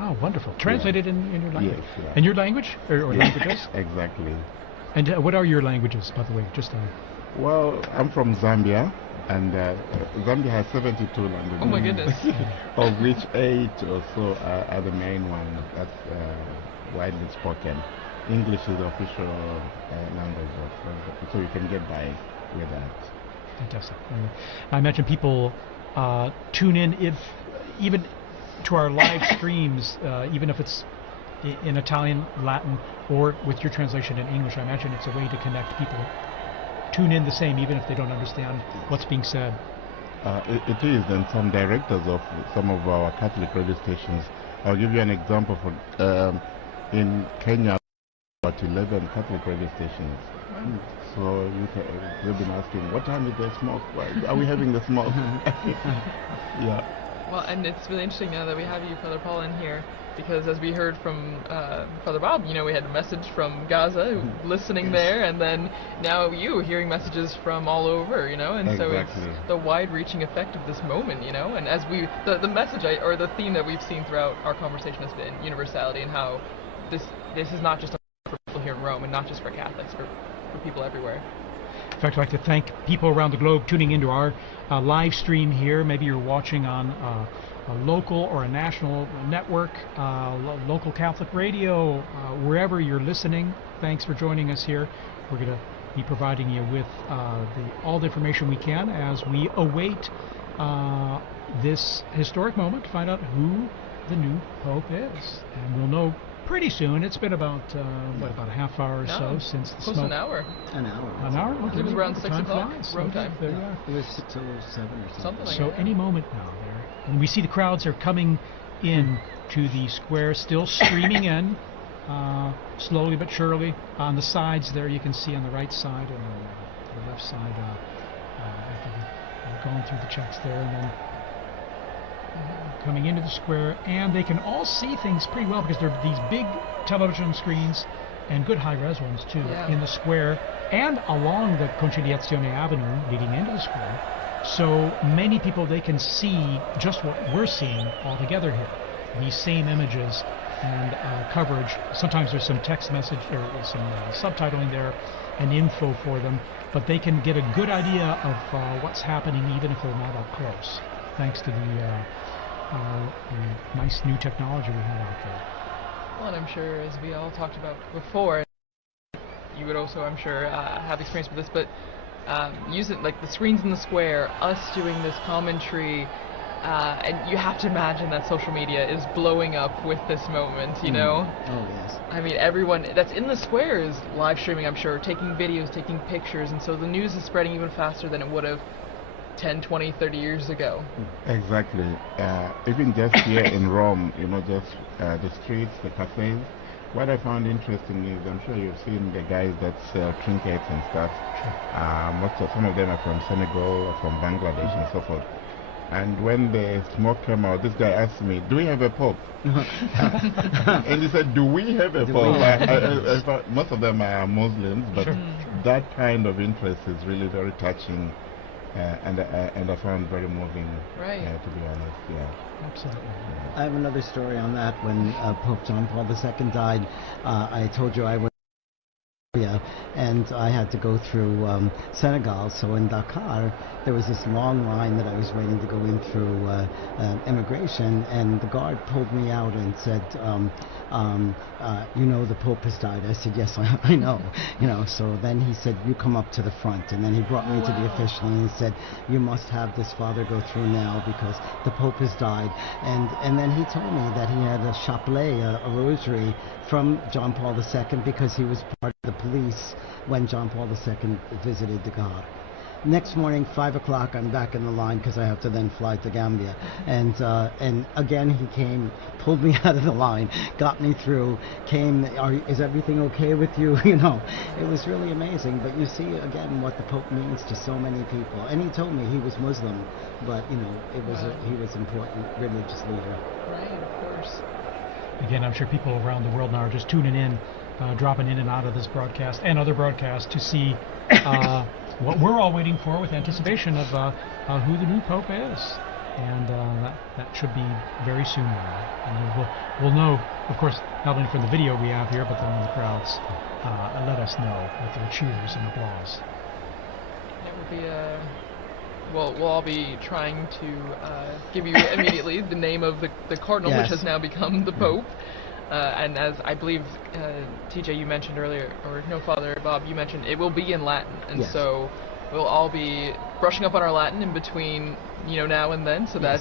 Oh, wonderful. Translated in your language? Yes. Yeah. In your language? Or yes, languages? Exactly. And what are your languages, by the way? Just Well, I'm from Zambia, and Zambia has 72 languages. Oh my goodness. Of which 8 or so are the main ones that's widely spoken. English is the official language, so you can get by with that. Fantastic. I imagine people tune in even to our live streams, even if it's in Italian, Latin, or with your translation in English. I imagine it's a way to connect people. Tune in the same, even if they don't understand what's being said. It is, and some directors of some of our Catholic radio stations. I'll give you an example. In Kenya, about 11 Catholic radio stations. Wow. So they've been asking, what time is the smoke? Are we having the smoke? Yeah. Well, and it's really interesting now that we have you, Father Paul, in here, because as we heard from Father Bob, we had a message from Gaza, listening there, and then now you hearing messages from all over, and exactly. So it's the wide-reaching effect of this moment, and as the message or the theme that we've seen throughout our conversation has been universality, and how this is not just for people here in Rome, and not just for Catholics, for people everywhere. In fact, I'd like to thank people around the globe tuning into our live stream here. Maybe you're watching on a local or a national network, local Catholic radio, wherever you're listening. Thanks for joining us here. We're going to be providing you with all the information we can as we await this historic moment to find out who the new Pope is. And we'll know pretty soon. It's been about about a half hour or so since the close smoke. to an hour. An hour. An hour? Okay. It was around 6 Time o'clock flies. Rome Okay, time. there you are. It was 6:07 or something. Something like So that. any moment now there. And we see the crowds are coming in to the square, still streaming in, slowly but surely. On the sides there, you can see on the right side and the left side, after going through the checks there, and then coming into the square, and they can all see things pretty well because there are these big television screens and good high-res ones too in the square and along the Conciliazione Avenue leading into the square. So many people, they can see just what we're seeing all together here. These same images and coverage. Sometimes there's some text message or some subtitling there and info for them, but they can get a good idea of what's happening even if they're not up close, thanks to the nice new technology we have out there. Well, and I'm sure, as we all talked about before, you would also, I'm sure, have experience with this, but using like the screens in the square, us doing this commentary, and you have to imagine that social media is blowing up with this moment, you know? Oh, yes. I mean, everyone that's in the square is live streaming, I'm sure, taking videos, taking pictures, and so the news is spreading even faster than it would have 10, 20, 30 years ago. Exactly. Even just here in Rome, you know, just the streets, the cafes. What I found interesting is, I'm sure you've seen the guys that sell trinkets and stuff. Some of them are from Senegal or from Bangladesh and so forth. And when the smoke came out, this guy asked me, "Do we have a pope?" And he said, "Do we have a pope?" I thought most of them are Muslims, but that kind of interest is really very touching. And I found very moving, to be honest. Yeah, absolutely. I have another story on that. When Pope John Paul II died, I told you I was and I had to go through Senegal. So in Dakar, there was this long line that I was waiting to go in through immigration, and the guard pulled me out and said, "You know, the Pope has died." I said, "Yes, I know." You know. So then he said, "You come up to the front," and then he brought me to the official, and he said, "You must have this father go through now because the Pope has died." And then he told me that he had a chapelet, a rosary from John Paul II because he was part of the police when John Paul II visited Dakar. Next morning, 5 o'clock, I'm back in the line because I have to then fly to Gambia. And again, he came, pulled me out of the line, got me through, came, is everything okay with you? You know, it was really amazing. But you see, again, what the Pope means to so many people. And he told me he was Muslim, but, you know, it was he was an important religious leader. Right, of course. Again, I'm sure people around the world now are just tuning in, dropping in and out of this broadcast and other broadcasts to see what we're all waiting for with anticipation of who the new Pope is. And that should be very soon now. And we'll know, of course, not only from the video we have here, but then when the crowds let us know with their cheers and applause. It will be we'll all be trying to give you immediately the name of the cardinal, which has now become the Pope. And as I believe, TJ, you mentioned earlier, or no, Father Bob, you mentioned it will be in Latin, and so we'll all be brushing up on our Latin in between, you know, now and then, so that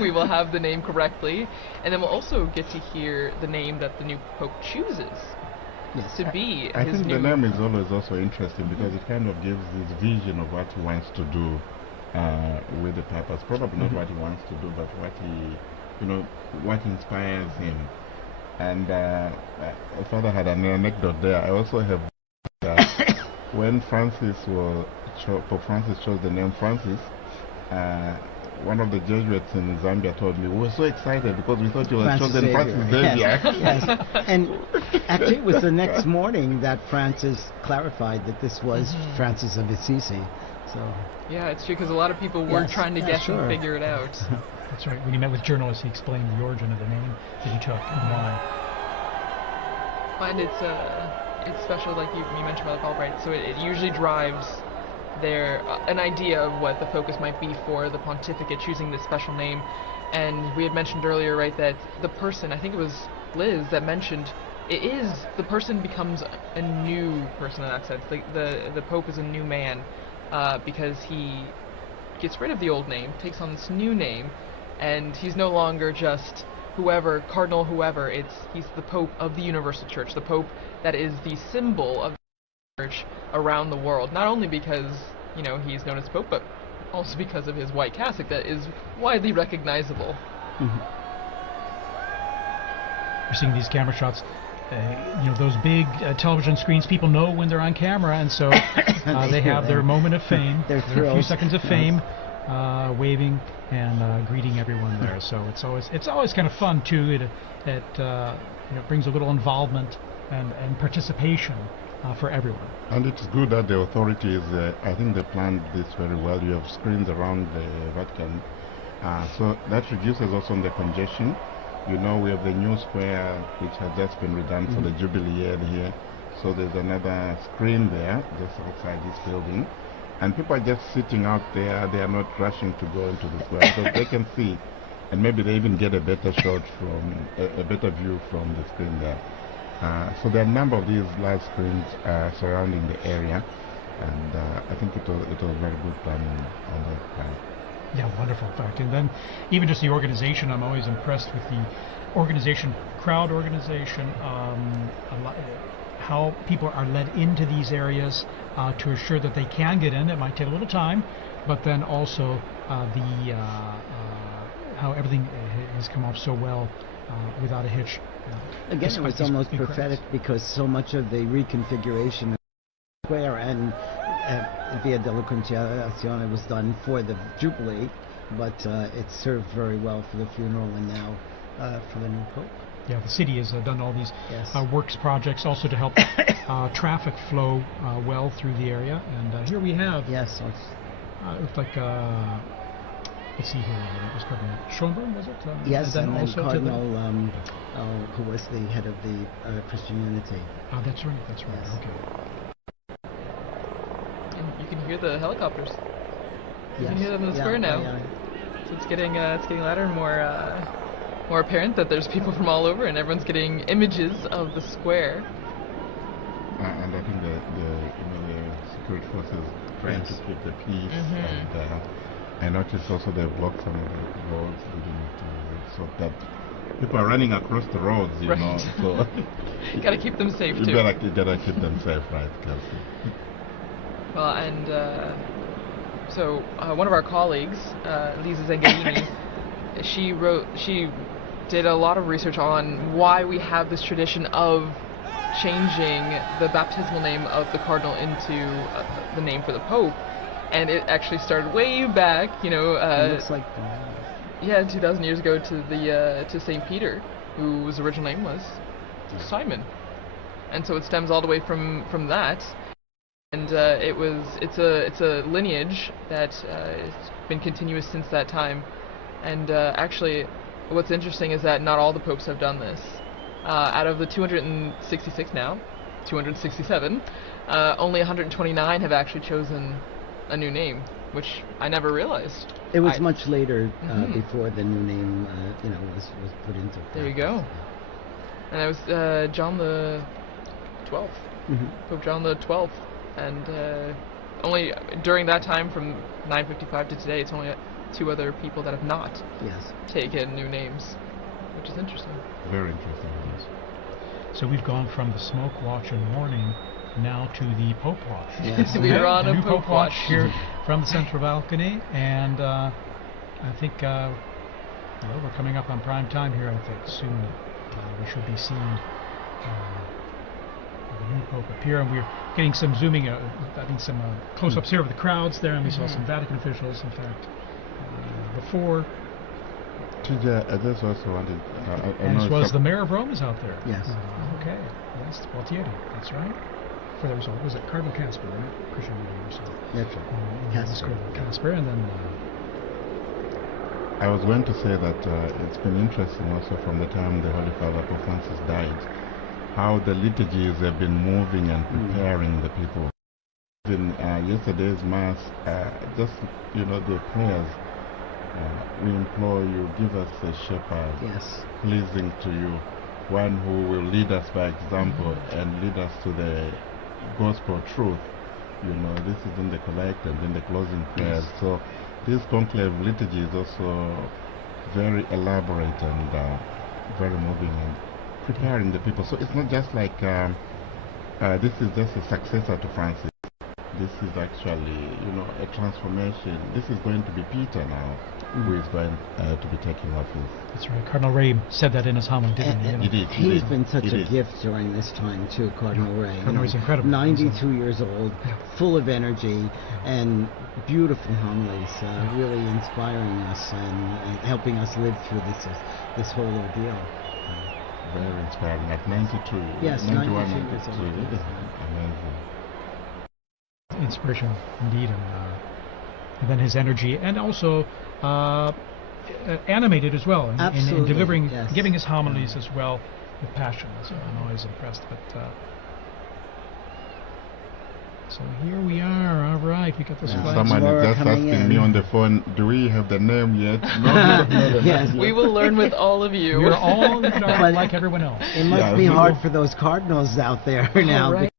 we will have the name correctly, and then we'll also get to hear the name that the new Pope chooses to be. I think the name is always also interesting because it kind of gives this vision of what he wants to do with the purpose. Probably not what he wants to do, but what he, you know, what inspires him. And Father had an anecdote there. I also have when Pope Francis chose the name Francis, one of the Jesuits in Zambia told me, we were so excited because we thought you were chosen Francis Xavier. Yes. And actually it was the next morning that Francis clarified that this was Francis of Assisi. So yeah, it's true, because a lot of people were trying to guess and figure it out. That's right. When he met with journalists, he explained the origin of the name that he took and why. And it's special, like you mentioned about the Pope, right? So it usually drives their an idea of what the focus might be for the pontificate, choosing this special name. And we had mentioned earlier, right, that the person, I think it was Liz that mentioned, the person becomes a new person in that sense. The Pope is a new man because he gets rid of the old name, takes on this new name, and he's no longer just whoever, cardinal whoever. He's the Pope of the Universal Church, the Pope that is the symbol of the Church around the world. Not only because, you know, he's known as Pope, but also because of his white cassock that is widely recognizable. you're seeing these camera shots. Those big television screens, people know when they're on camera, and so they have their moment of fame, Their their few thrills. seconds of Yes. fame, waving and greeting everyone there. So it's always kind of fun too. It brings a little involvement and participation for everyone. And it's good that the authorities, I think they planned this very well. You have screens around the Vatican, so that reduces also the congestion. We have the new square which has just been redone for the Jubilee year here. So there's another screen there just outside this building. And people are just sitting out there. They are not rushing to go into the square because they can see. And maybe they even get a better shot from, a better view from the screen there. So there are a number of these large screens surrounding the area. And I think it was very good planning on that part. Yeah, wonderful, in fact. And then even just the organization, I'm always impressed with the organization, crowd organization, how people are led into these areas to assure that they can get in. It might take a little time, but then also how everything has come off so well without a hitch. Again, it was almost prophetic because so much of the reconfiguration of the square and Via della Conciliazione was done for the Jubilee, but it served very well for the funeral and now for the new Pope. Yeah, the city has done all these Yes. works projects also to help traffic flow well through the area. And here we have, Yes. So it looks like, let's see here, it was Cardinal Schönbrunn, was it? yes, and then also to the- Cardinal, who was the head of the Christian Unity. That's right, Yes. okay. And you can hear the helicopters. You can Yes. hear them in the Yeah, square now. yeah. So it's getting louder and more apparent that there's people from all over, and everyone's getting images of the square. And I think the security forces trying to Yes. keep the peace. And I noticed also they blocked some of the roads leading to, so that people are running across the roads, you Right. know. So You gotta keep them safe you too. gotta keep them safe, right? Well, and so one of our colleagues, Lisa Zengarini, she did a lot of research on why we have this tradition of changing the baptismal name of the cardinal into the name for the Pope, and it actually started way back, It looks like 2,000 years ago to Saint Peter, whose original name was Simon, and so it stems all the way from that. And it's a lineage that has been continuous since that time. And actually, what's interesting is that not all the popes have done this. Out of the 266 now, 267, only 129 have actually chosen a new name, which I never realized. it was much later Mhm. before the new name, was put into. There you practice. go. And it was John the 12th, Mhm. Pope John the 12th, and only during that time, from 955 to today, it's only two other people that have not Yes. taken new names, which is interesting. Very interesting. Yes. So we've gone from the smoke watch and mourning now to the Pope watch. Yes. We are on the a new Pope watch watch. here from the central balcony, and I think we're coming up on prime time here. I think soon we should be seeing the new Pope appear, and we're getting some zooming. I think some close-ups here of the crowds there, and we saw some Vatican officials. In fact, before, TJ, I just also wanted. I and know as well as some- the mayor of Rome is out there. Yes. Okay. Yes, Gualtieri. That's right. For there was it Cardinal Casper, right? Christian or so. That's right. Casper. Cardinal Casper, and then I was going to say that it's been interesting also from the time the Holy Father Pope Francis died, how the liturgies have been moving and preparing the people. In yesterday's Mass, just, the prayers, we implore you, give us a shepherd Yes. pleasing to you, one who will lead us by example and lead us to the gospel truth. This is in the collect and in the closing prayers. So this conclave liturgy is also very elaborate and very moving and preparing the people. So it's not just like this is just a successor to Francis. this is actually, a transformation. This is going to be Peter now, who is going to be taking office. That's right. Cardinal Ray said that in his homily, didn't he? He did. He's been such a gift during this time too, Cardinal Ray. Cardinal Ray's incredible. 92 years old, full of energy, and beautiful homilies, really inspiring us and helping us live through this whole ordeal. Very inspiring. At 92. Yes, 91. 92 years old. Amazing. Inspirational indeed, and then his energy, and also animated as well in delivering, giving his homilies as well with passion. So I'm always impressed. But so here we are. All right, we got this flag. Someone is just asking me on the phone, do we have the name yet? No, yes. We will learn with all of you. We're all like everyone else. It must be hard for those cardinals out there now. Right.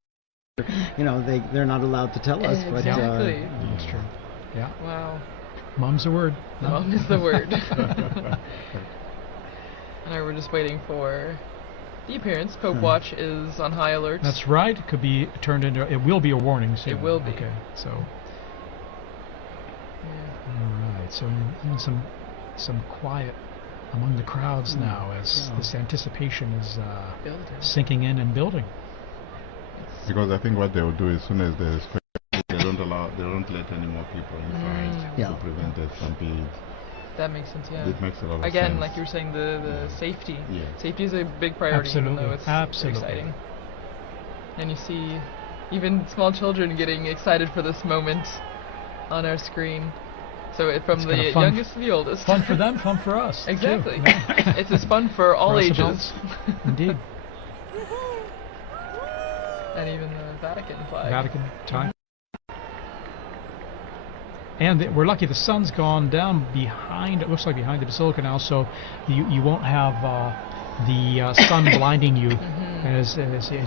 They're not allowed to tell us. Exactly. That's true. Yeah. Wow. Mom's the word. Mom is the word. And we're just waiting for the appearance. Pope Watch is on high alert. That's right. It could be turned into. It will be a warning soon. It will be. Okay. So. Yeah. All right. So some quiet among the crowds now as this anticipation is sinking in and building. Because I think what they will do as soon as there's they don't let any more people inside to prevent the stampede. That makes sense, yeah. It makes a lot of sense. Again, like you were saying, the safety. Yeah. Safety is a big priority, Absolutely. even though it's Absolutely. exciting. And you see even small children getting excited for this moment on our screen. So from the youngest to the oldest. Fun for them, fun for us. Exactly. Too. Yeah. It's as fun for all us ages. adults. Indeed. And even the Vatican flag. Vatican time. And we're lucky the sun's gone down behind, it looks like behind the Basilica now, so you won't have the sun blinding you as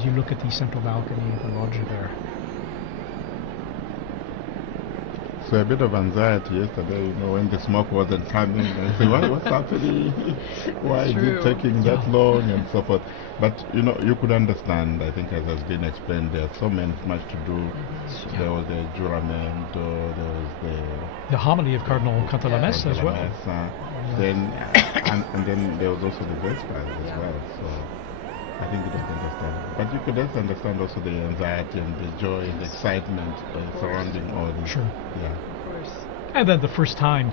you look at the central balcony of the loggia there. So a bit of anxiety yesterday, when the smoke wasn't coming. I said, what's happening? Why is it taking that long and so forth? But you could understand. I think, as has been explained, there's so much to do. There was the juramento, there was the homily of Cardinal Cantalamessa as well. Then and then there was also the Vespers as well. So I think you don't understand. But you could just understand also the anxiety and the joy and the excitement surrounding all this. Sure. Yeah. Of course. And then the first time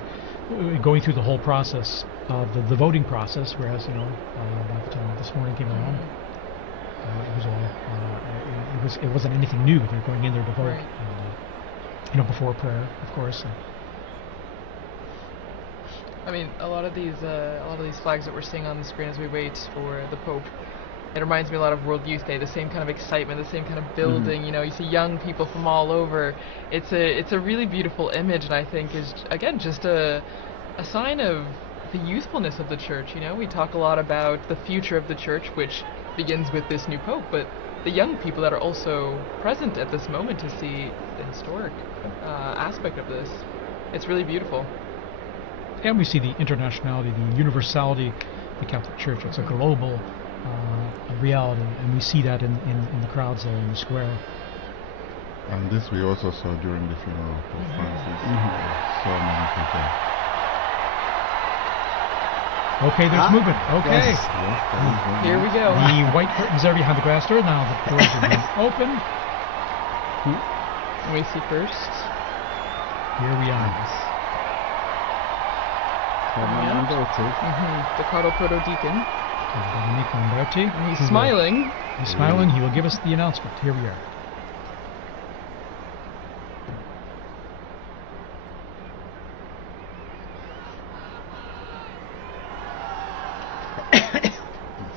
going through the whole process of the voting process, whereas by the time this morning came around, it wasn't anything new. They're going in there to vote, and, before prayer, of course. I mean, a lot of these flags that we're seeing on the screen as we wait for the Pope, it reminds me a lot of World Youth Day. The same kind of excitement, the same kind of building. You see young people from all over. It's a really beautiful image, and I think is again just a sign of the youthfulness of the church. We talk a lot about the future of the church, which begins with this new Pope, but the young people that are also present at this moment to see the historic aspect of this. It's really beautiful. And we see the internationality, the universality of the Catholic Church. It's a global reality, and we see that in the crowds there in the square. And this we also saw during the funeral of Pope Francis. So many people. Okay, there's movement. Okay. Yes, Here we go. The white curtains are behind the glass door. Now the doors are being opened. We see first. Here we are. The Cardinal Proto-Deacon. And he's smiling. He's smiling. He will give us the announcement. Here we are.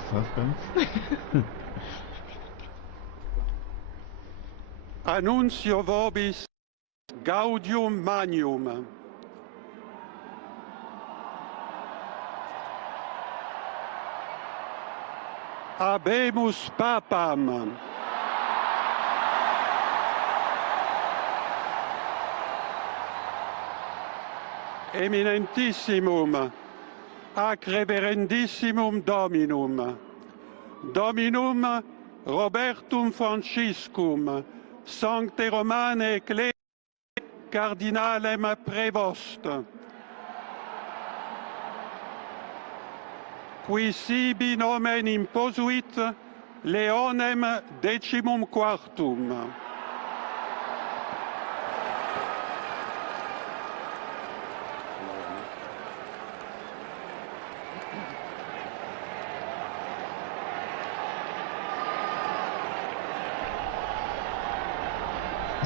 Suspense. Annuncio vobis gaudium magnum. Habemus Papam. Eminentissimum, ac reverendissimum Dominum, Dominum Robertum Franciscum, Sancte Romane Ecclesiae Cardinalem Prevost. Qui sibi nomen imposuit Leonem decimum quartum.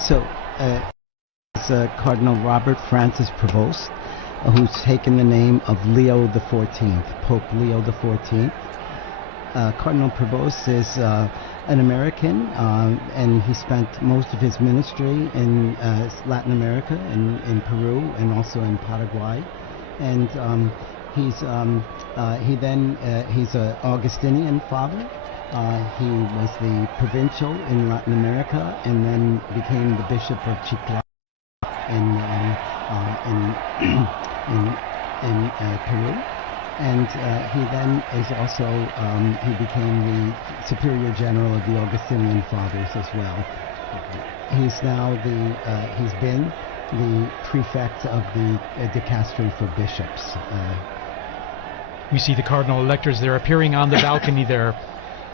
So, it's Cardinal Robert Francis Prevost, who's taken the name of Leo XIV, Pope Leo XIV. Cardinal Prevost is an American, and he spent most of his ministry in Latin America, in Peru, and also in Paraguay. And he's an Augustinian father. He was the provincial in Latin America, and then became the Bishop of Chiclayo in Peru. And he then is also he became the Superior General of the Augustinian Fathers as well. He's now he's been the prefect of the dicastery for bishops. We see the cardinal electors there appearing on the balcony there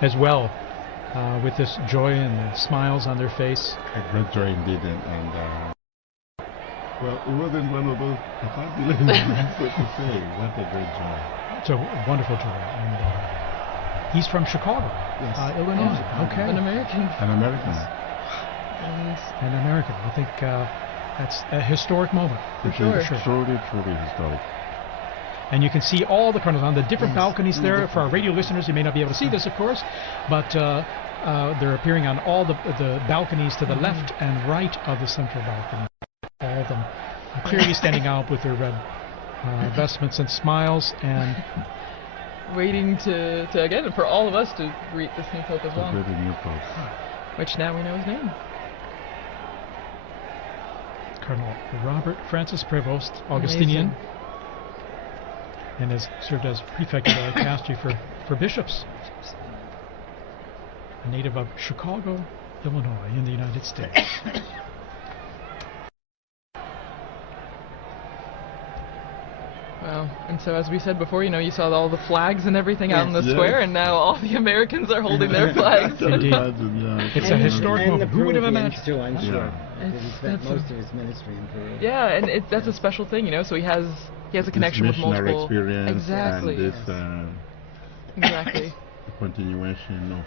as well, with this joy and smiles on their face. A great joy indeed, and well, it wasn't one of those fabulous moments, so to say. What a great joy. It's a wonderful joy. And he's from Chicago, Illinois. Okay. An American. An American. An American. I think that's a historic moment. It's truly, truly historic. And you can see all the cardinals on the different balconies there. For our radio listeners, you may not be able to see this, of course, but they're appearing on all the balconies to the left and right of the central balcony. All of them clearly standing out with their red vestments and smiles, and waiting to again for all of us to greet this new pope as well. The new pope. Which now we know his name. Cardinal Robert Francis Prevost, Augustinian. Amazing. And has served as prefect of the dicastery for bishops. A native of Chicago, Illinois, in the United States. Wow. And so as we said before, you saw all the flags and everything out in the square, and now all the Americans are holding their flags. Indeed. It's a historic moment. Who would have imagined? Too, I'm sure. Yeah. He spent most of his ministry in Peru. Yeah, and that's a special thing, so he has a connection with multiple. Experience exactly. And this exactly. continuation of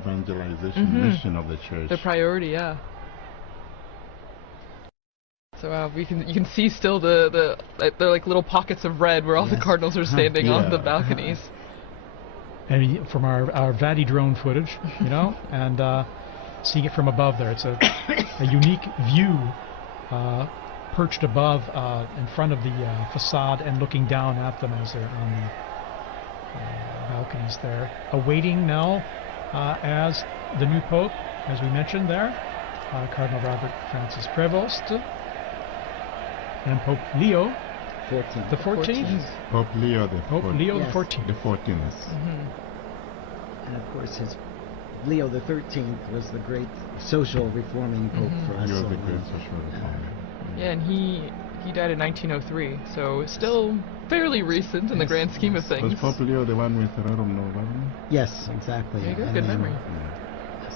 evangelization mission of the church. The priority, yeah. So you can see still the like little pockets of red where all the cardinals are standing on the balconies. And from our Vati drone footage, and seeing it from above there, it's a unique view, perched above in front of the facade and looking down at them as they're on the balconies there, awaiting now as the new pope, as we mentioned there, Cardinal Robert Francis Prevost. And Pope Leo the 14th. Pope Leo the Pope Leo the 14th. The 14th. And of course, Leo the 13th was the great social reforming pope for us. He was the great social reformer. Yeah, and he died in 1903, so still fairly recent in the grand scheme of things. Was Pope Leo the one with Rerum Novarum? Yes, exactly. There you go, good memory.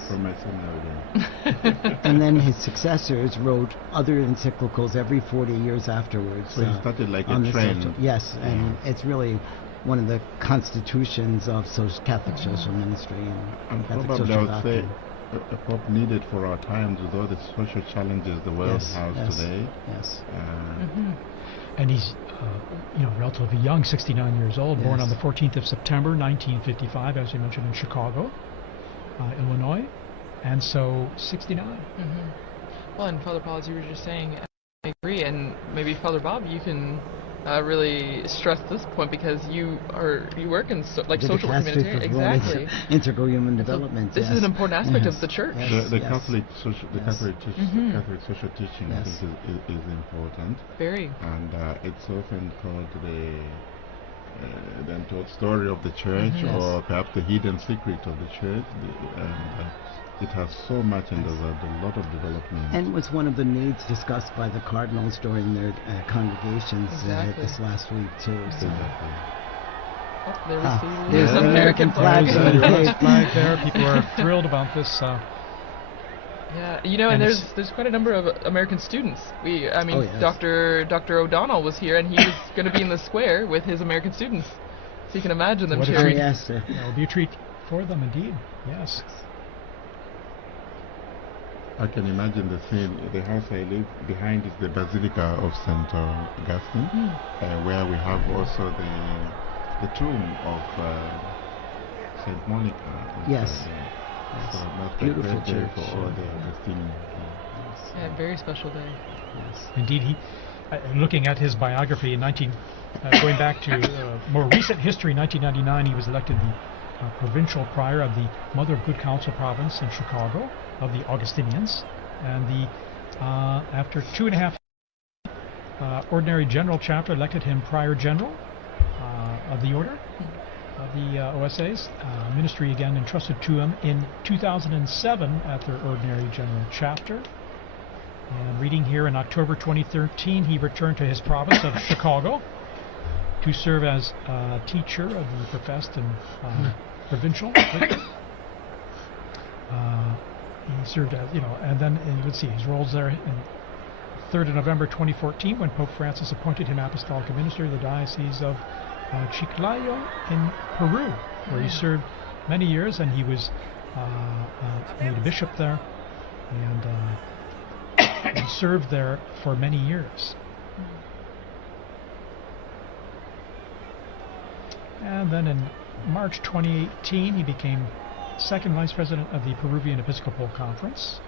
From my seminary. And then his successors wrote other encyclicals every 40 years afterwards. So he started like a trend. Yes, and it's really one of the constitutions of Catholic social ministry and Catholic probably social I would say doctrine. a pope needed for our times with all the social challenges the world has today. Yes. And he's, relatively young, 69 years old, born on the 14th of September, 1955, as you mentioned, in Chicago, Illinois, and so 69. Well, and Father Paul, as you were just saying, I agree, and maybe Father Bob, you can really stress this point because you work in social humanitarian, exactly, integral human development. This is an important aspect of the church. The Catholic social, Catholic social teaching, I think, is important. Very. And it's often called the untold story of the church, or perhaps the hidden secret of the church. it has so much, and there's a lot of development. And was one of the needs discussed by the cardinals during their congregations Exactly. this last week too. So. Exactly. Oh, there we see There's the the American flag. There's the U.S. flag there. People are thrilled about this. Yeah, you know, and And there's quite a number of American students. I mean, Oh, yes. Dr. O'Donnell was here, and he was going to be in the square with his American students. So you can imagine them What a Oh, cheering. treat. yes. That will be a treat for them, indeed. Yes. I can imagine the scene. The house I live behind is the Basilica of St. Augustine, where we have also the tomb of St. Monica. Yes. So that's a Beautiful great day church. for all the Augustinians. Yeah, very special day. Indeed, he. Looking at his biography in going back to more recent history, 1999, he was elected the provincial prior of the Mother of Good Counsel province in Chicago of the Augustinians, and the after 2.5 ordinary general chapter elected him prior general of the order of the OSAs. Ministry again entrusted to him in 2007 at their ordinary general chapter. And reading here, in October 2013, he returned to his province of Chicago to serve as teacher of the professed and provincial. He served as, and then you can see his roles there. In 3rd of November 2014, when Pope Francis appointed him apostolic minister of the Diocese of Chiclayo in Peru, where he served many years, and he was made a bishop there, and he served there for many years. And then in March 2018, he became second vice president of the Peruvian Episcopal Conference,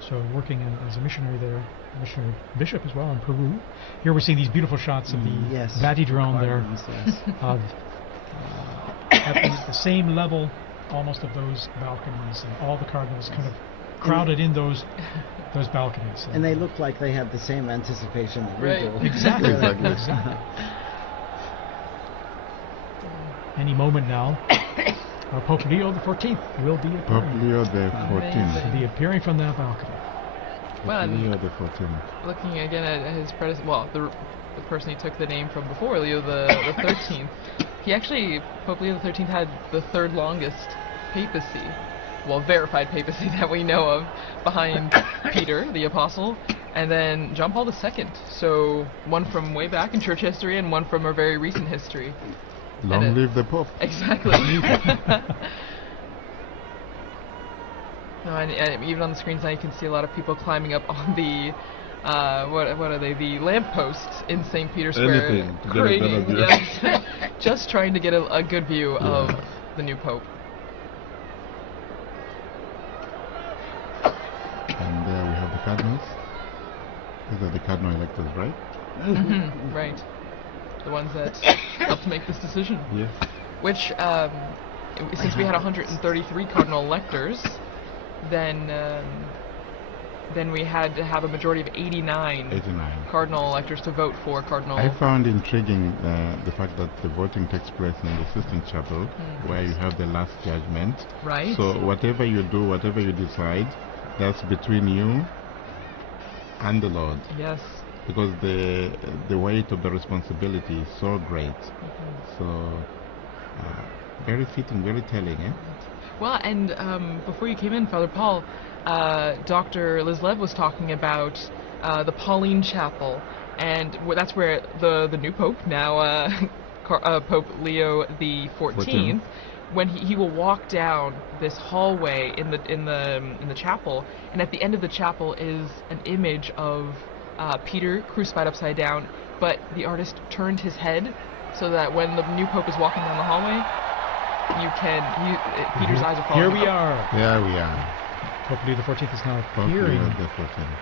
so working as a missionary there, missionary bishop as well in Peru. Here we're seeing these beautiful shots of the Yes. Vatidrome there, Cardinals, yes. of at the same level almost of those balconies, and all the cardinals kind of crowded in those balconies. And they look like they have the same anticipation that we Right. do. Exactly. Exactly. Exactly. Any moment now, Pope Leo XIV will be Pope appearing. Leo the Amazing. 14th. Will be appearing from that balcony. Well, Pope and Leo the 14th. looking again at his the person he took the name from before, Leo the 13th. He actually, Pope Leo the 13th, had the third longest papacy, well, verified papacy that we know of, behind Peter, the apostle, and then John Paul II. So one from way back in church history and one from our very recent history. Long live the Pope. Exactly. No, and even on the screens now you can see a lot of people climbing up on the what are they, the lampposts in St. Peter's Square, Anything to get a craning, better view. yes, just trying to get a good view of the new Pope. And there we have the cardinals. These are the cardinal electors, right? Right, the ones that helped make this decision. Yes. Which, since we had 133 cardinal electors, then we had to have a majority of 89 89. cardinal electors to vote for cardinal. I found intriguing the fact that the voting takes place in the Sistine Chapel, where you have the last judgment. Right. So whatever you do, whatever you decide, that's between you and the Lord, Yes. because the weight of the responsibility is so great. So very fitting, very telling, eh? Well, and before you came in, Father Paul, Dr. Lislev was talking about the Pauline Chapel, and that's where the new Pope, now Pope Leo the 14th, when he will walk down this hallway in the chapel, and at the end of the chapel is an image of Peter crucified upside down, but the artist turned his head so that when the new Pope is walking down the hallway, Peter's eyes are following Here him. we are. There we are. Pope Leo XIV is now Pope appearing, Leo the 14th.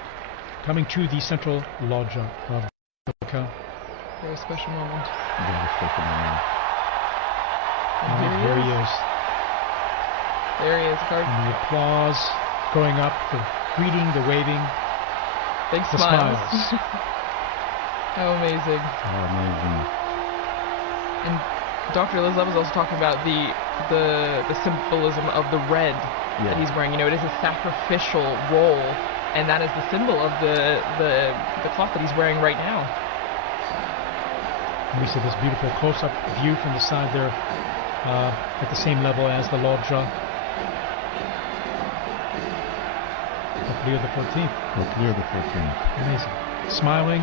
coming to the central loggia of Basilica. Very special moment. Very special moment. And Here he is. There he is, Card. And the applause going up, the greeting, the waving, Big the smiles. smiles. How amazing. How amazing. And Dr. Elizabeth was also talking about the the symbolism of the red that he's wearing. You know, it is a sacrificial role, and that is the symbol of the cloth that he's wearing right now. And we see this beautiful close-up view from the side there, at the same level as the loggia. Pope Leo XIV. Pope Leo XIV. Amazing. Smiling,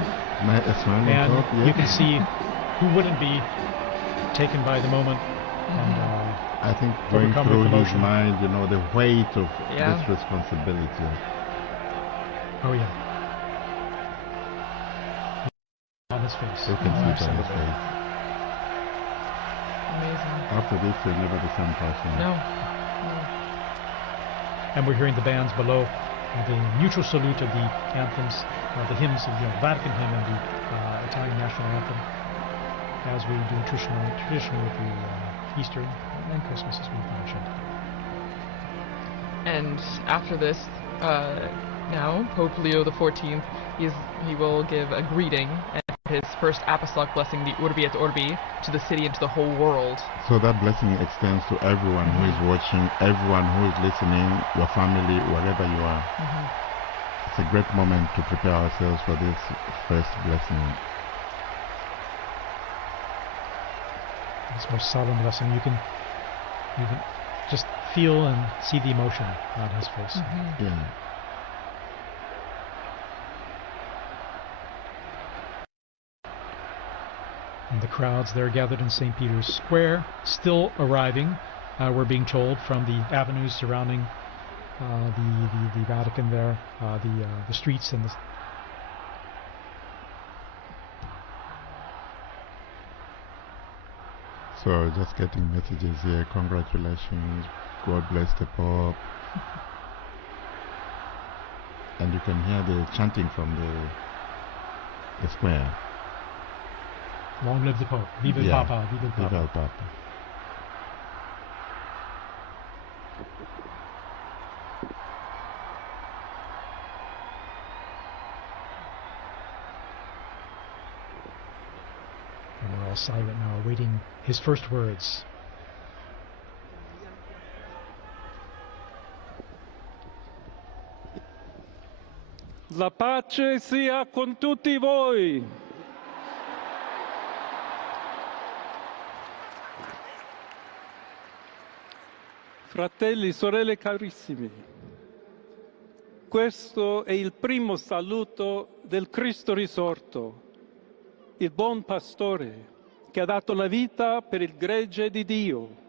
Smiling and Pope, you can see who wouldn't be taken by the moment. And I think going overcome through with his emotion. mind, you know, the weight of Yeah. this responsibility. oh yeah, on his face. You can see it on his Absolutely. face. Amazing. After this, he'll never be the same person. No. And we're hearing the bands below, the mutual salute of the anthems, the hymns of the Vatican hymn and the Italian national anthem, as we do traditionally with the Easter and Christmas, as we've mentioned. And after this, now Pope Leo XIV, he will give a greeting and his first apostolic blessing, the Urbi et Orbi, to the city and to the whole world. So that blessing extends to everyone who is watching, everyone who is listening, your family, wherever you are. It's a great moment to prepare ourselves for this first blessing. This most solemn blessing, you can just feel and see the emotion on his face. Yeah. And the crowds there gathered in St. Peter's Square, still arriving, we're being told, from the avenues surrounding the Vatican there, the streets and the... So just getting messages here, congratulations, God bless the Pope. And you can hear the chanting from the square. Long live the Pope. Viva il Yeah. Papa. Viva il Viva Papa. el Papa. And we're all silent now, awaiting his first words. La pace sia con tutti voi. Fratelli, sorelle carissimi, questo è il primo saluto del Cristo risorto, il buon pastore che ha dato la vita per il gregge di Dio.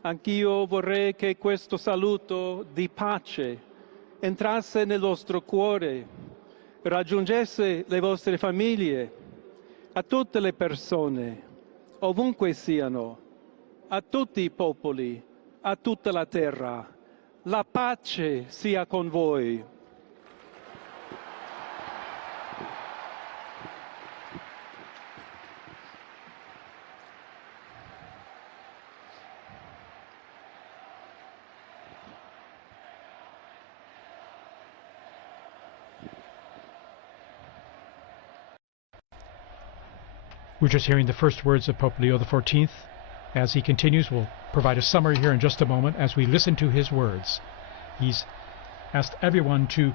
Anch'io vorrei che questo saluto di pace entrasse nel vostro cuore, raggiungesse le vostre famiglie, a tutte le persone, ovunque siano, a tutti i popoli, a tutta la terra. La pace sia con voi. We're just hearing the first words of Pope Leo XIV. As he continues, we'll provide a summary here in just a moment as we listen to his words. He's asked everyone to,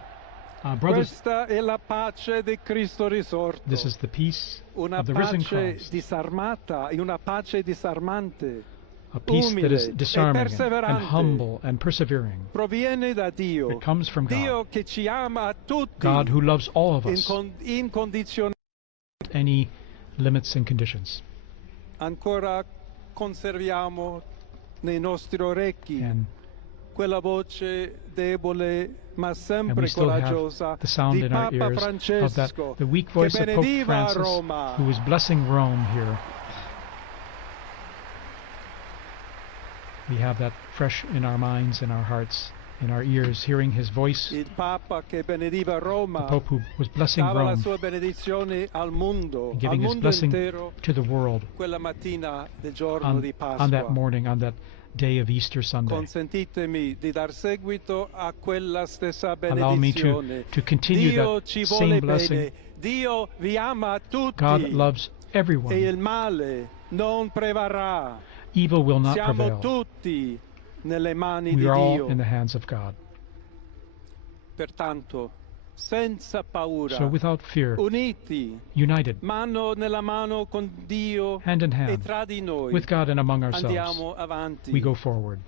brothers, Questa è la pace di Cristo risorto. this is the peace Una of the risen pace Christ, disarmata e una pace disarmante. a peace that is umile e disarming and perseverante. humble and persevering. Proviene da Dio. It comes from God, Dio che ci ama a tutti God who loves all of us, incondizionatamente. without any limits and conditions. Ancora conserviamo nei nostri orecchi And quella voce debole ma we sempre still coraggiosa have the sound di in our Papa ears of that, Francesco the weak che voice of Pope benediva Francis, Roma. who was blessing Rome here. We have that fresh in our minds, in our hearts, in our ears, hearing his voice. Il Papa che benediva Roma The Pope who was blessing dava la Rome, sua benedizione al mondo, al giving his mondo blessing intero to the world quella mattina del giorno di Pasqua. on that morning, on that day of Easter Sunday. Consentitemi di dar seguito a quella stessa Allow me benedizione. to continue Dio that ci same vuole blessing. bene. Dio vi ama a tutti God loves e everyone, il male non prevarrà. Evil will not Siamo prevail. tutti nelle mani We di are all Dio. in the hands of God. Pertanto, senza paura, So without fear, uniti, united, mano nella mano con Dio hand in e hand, tra di noi, with God and among ourselves, andiamo avanti. we go forward.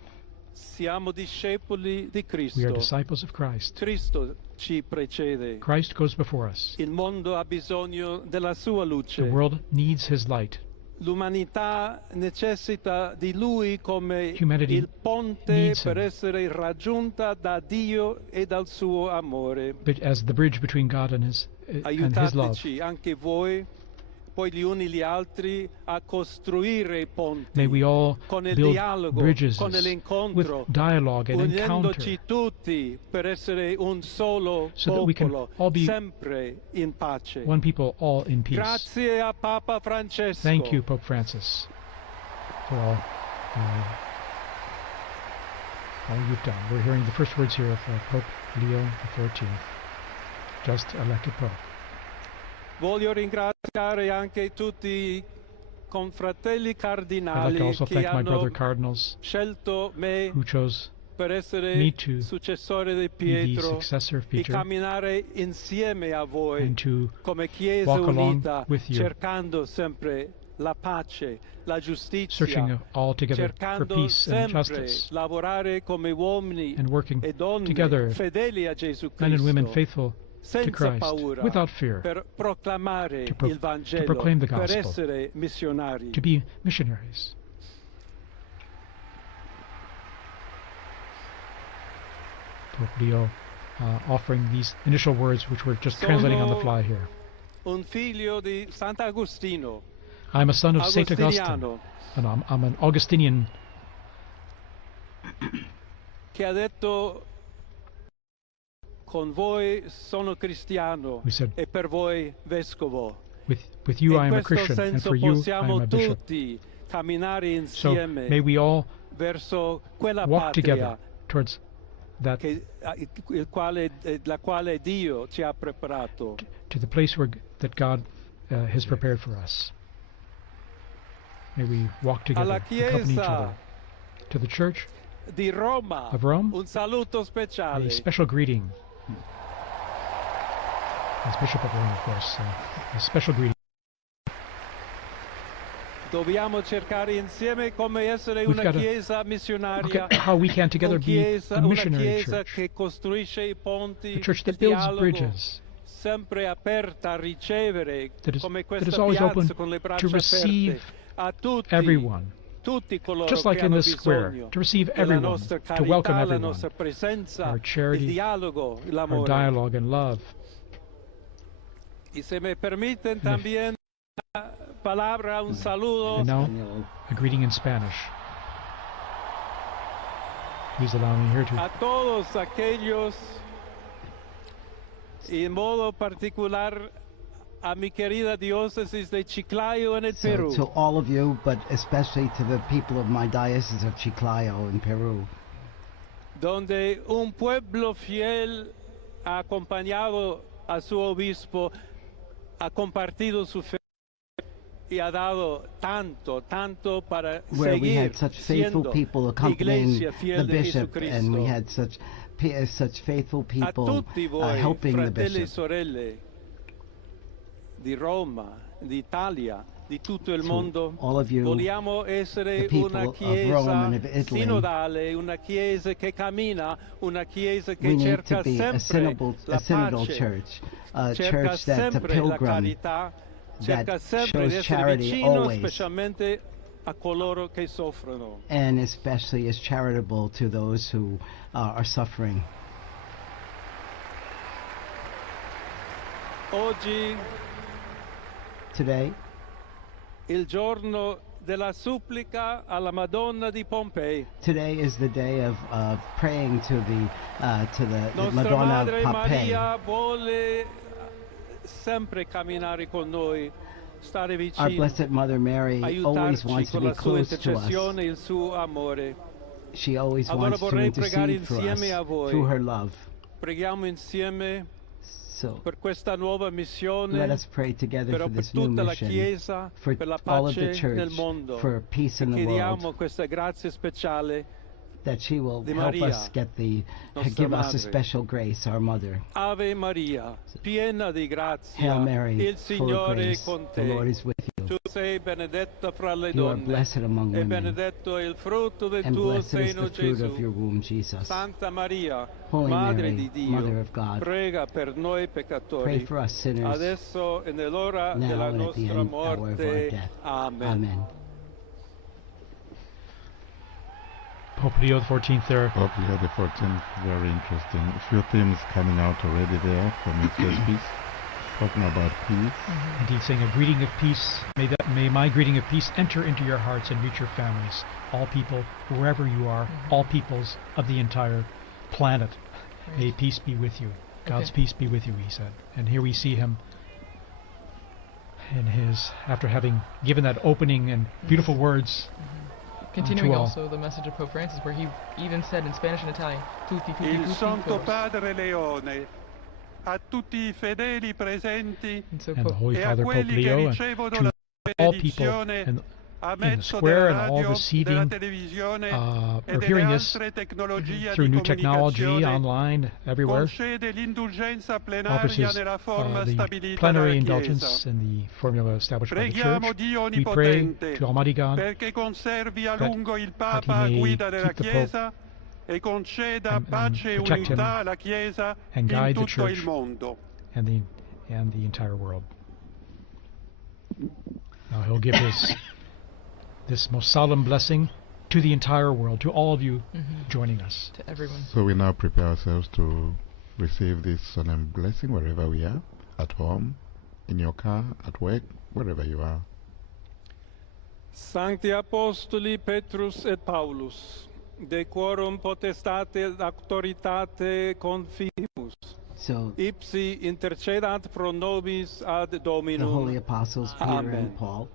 Siamo discepoli di We are Cristo. disciples of Christ. Cristo ci precede. Christ goes before us. Il mondo ha bisogno della sua luce. The world needs His light. L'umanità necessita di Lui come Humanity il ponte needs per him. essere raggiunta da Dio e dal suo amore. But as the bridge between God and His love. Aiutateci anche voi, poi gli uni gli altri, a costruire i ponti May we all con il build dialogo, bridges con with l'incontro, dialogue and unendoci encounter, tutti per essere un solo so that we can popolo, all be sempre in pace. one people, all in peace. Grazie a Papa Francesco. Thank you, Pope Francis, for all you've done. We're hearing the first words here of Pope Leo XIV, just elected Pope. Voglio ringraziare anche tutti i confratelli I'd like cardinali to also che thank my brother hanno cardinals scelto me who chose per essere me to successore di be the Pietro successor of e Peter camminare insieme a voi and to come Chiesa walk along unita, with you, cercando sempre la pace, la giustizia, searching all together for cercando peace and sempre justice, lavorare come uomini and working e donne together, fedeli a Gesù men and women Cristo, faithful to senza Christ, paura, without fear, per proclamare il Vangelo, proclaim the per gospel, essere missionari. to be missionaries. Pope Leo offering these initial words, which we're just translating on the fly here. Un figlio di Sant'Agostino, I'm a son of Saint Augustine, Agostiniano, and I'm an Augustinian che ha detto: con voi sono cristiano who said, e per voi vescovo. with you I In am a questo Christian, and senso for you I am possiamo a bishop. tutti camminare So insieme may we all verso quella walk together patria towards that, la quale Dio ci ha preparato. to the place that God has prepared for us. May we walk together, Alla accompany each other. Chiesa To the Church di Roma, of Rome, un saluto speciale. a special greeting. As Bishop of Rome, of course, a special greeting. Dobbiamo cercare insieme come essere We've una got to chiesa look missionaria, at how we can together be a una missionary chiesa church, che costruisce i ponti, a church that il builds dialogo, bridges, sempre aperta a ricevere, that is come always questa open piazza con le to braccia receive aperte a tutti, everyone, tutti coloro just che like in hanno this square, bisogno to receive della everyone, nostra to welcome carità, la everyone, nostra presenza, our charity, il dialogo, our l'amore. dialogue and love. Y se me permiten también una palabra, un saludo And now, a greeting in Spanish. Please allow me here to a todos aquellos, y en modo particular a mi querida diócesis de Chiclayo en el So Perú, to all of you, but especially to the people of my diocese of Chiclayo in Peru, donde un pueblo fiel ha acompañado a su obispo, ha compartido su fe y ha dado tanto, tanto para where we seguir had such faithful siendo people accompanying iglesia fiel the de bishop, and we Jesucristo. had such faithful A people tutti voi, helping the fratelli e bishop. sorelle di Roma, d'Italia, di tutto il To mondo, all of you, vogliamo essere the people una of chiesa Rome and of Italy, sinodale, una chiesa che cammina, una chiesa che we need cerca to be a sempre la synodal pace, church, a cerca church that's a sempre la pilgrim, carità, cerca that sempre di shows essere charity vicino always, specialmente a coloro che soffrono. and especially is charitable to those who are suffering. Oggi Today, il giorno della supplica alla Madonna di Pompei. today is the day of praying to the Nostra Madonna of Madre Pompeii. Maria vuole sempre camminare con noi, stare Our vicino, Blessed Mother Mary always aiutarci wants to con be la sua close to us. intercessione e il suo amore. She always Allora wants to vorrei pregare intercede for us insieme a voi. through her love. Preghiamo insieme So per questa nuova let missione, us pray together però for per this new tutta la mission, Chiesa, for per la all of the pace nel church, mondo. for peace E in the chiediamo world, questa grazia speciale that she will di help Maria, us get the, nostra give us a madre. special grace, our mother. Ave Maria, piena di grazia, Hail Mary, il full of Signore è grace, con the Lord te. is with you. Tu sei benedetta fra le You are donne, blessed among e women, benedetto è il frutto del and tuo blessed is seno, the fruit Gesù. of your womb, Jesus. Santa Maria, Holy Madre Mary, di Dio, Mother of God, prega per noi pray peccatori, for us sinners, adesso e nell'ora now della and at the nostra end hour of our morte. death. Amen. Amen. Pope Leo XIV there. Pope Leo XIV, very interesting. A few themes coming out already there from his first piece, talking about peace. Indeed, saying a greeting of peace. May my greeting of peace enter into your hearts and reach your families. All people, wherever you are, all peoples of the entire planet. May peace be with you. God's peace be with you, he said. And here we see him in his, after having given that opening and beautiful words. Continuing to all. also the message of Pope Francis, where he even said in Spanish and Italian, tutti, tutti, Il tutti, Santo todos. Padre Leone, a tutti I fedeli presenti And so And the Pope, Holy e a Father Pope quelli che Leo, and ricevono to la all people benedizione in a the mezzo square della and all radio, della receiving, televisione e are delle hearing this altre tecnologie through di new technology, comunicazione, online, everywhere. concede l'indulgenza Offers plenaria his, nella forma the stabilita plenary dalla indulgence Chiesa. in the formula established by the Preghiamo Church. Dio We pray Onnipotente to Almighty God perché conservi a that lungo il he Papa a may guida della keep the Pope Chiesa e conceda and pace e protect him unità alla Chiesa and in guide the tutto il Church mondo. and the entire world. Now he'll give this most solemn blessing to the entire world, to all of you joining us. to everyone. So we now prepare ourselves to receive this solemn blessing wherever we are, at home, in your car, at work, wherever you are. Sancti Apostoli Petrus et Paulus, de quorum potestate et auctoritate confimus, So ipsi intercedat pro nobis ad the Dominum. holy apostles Peter Amen. and Paul,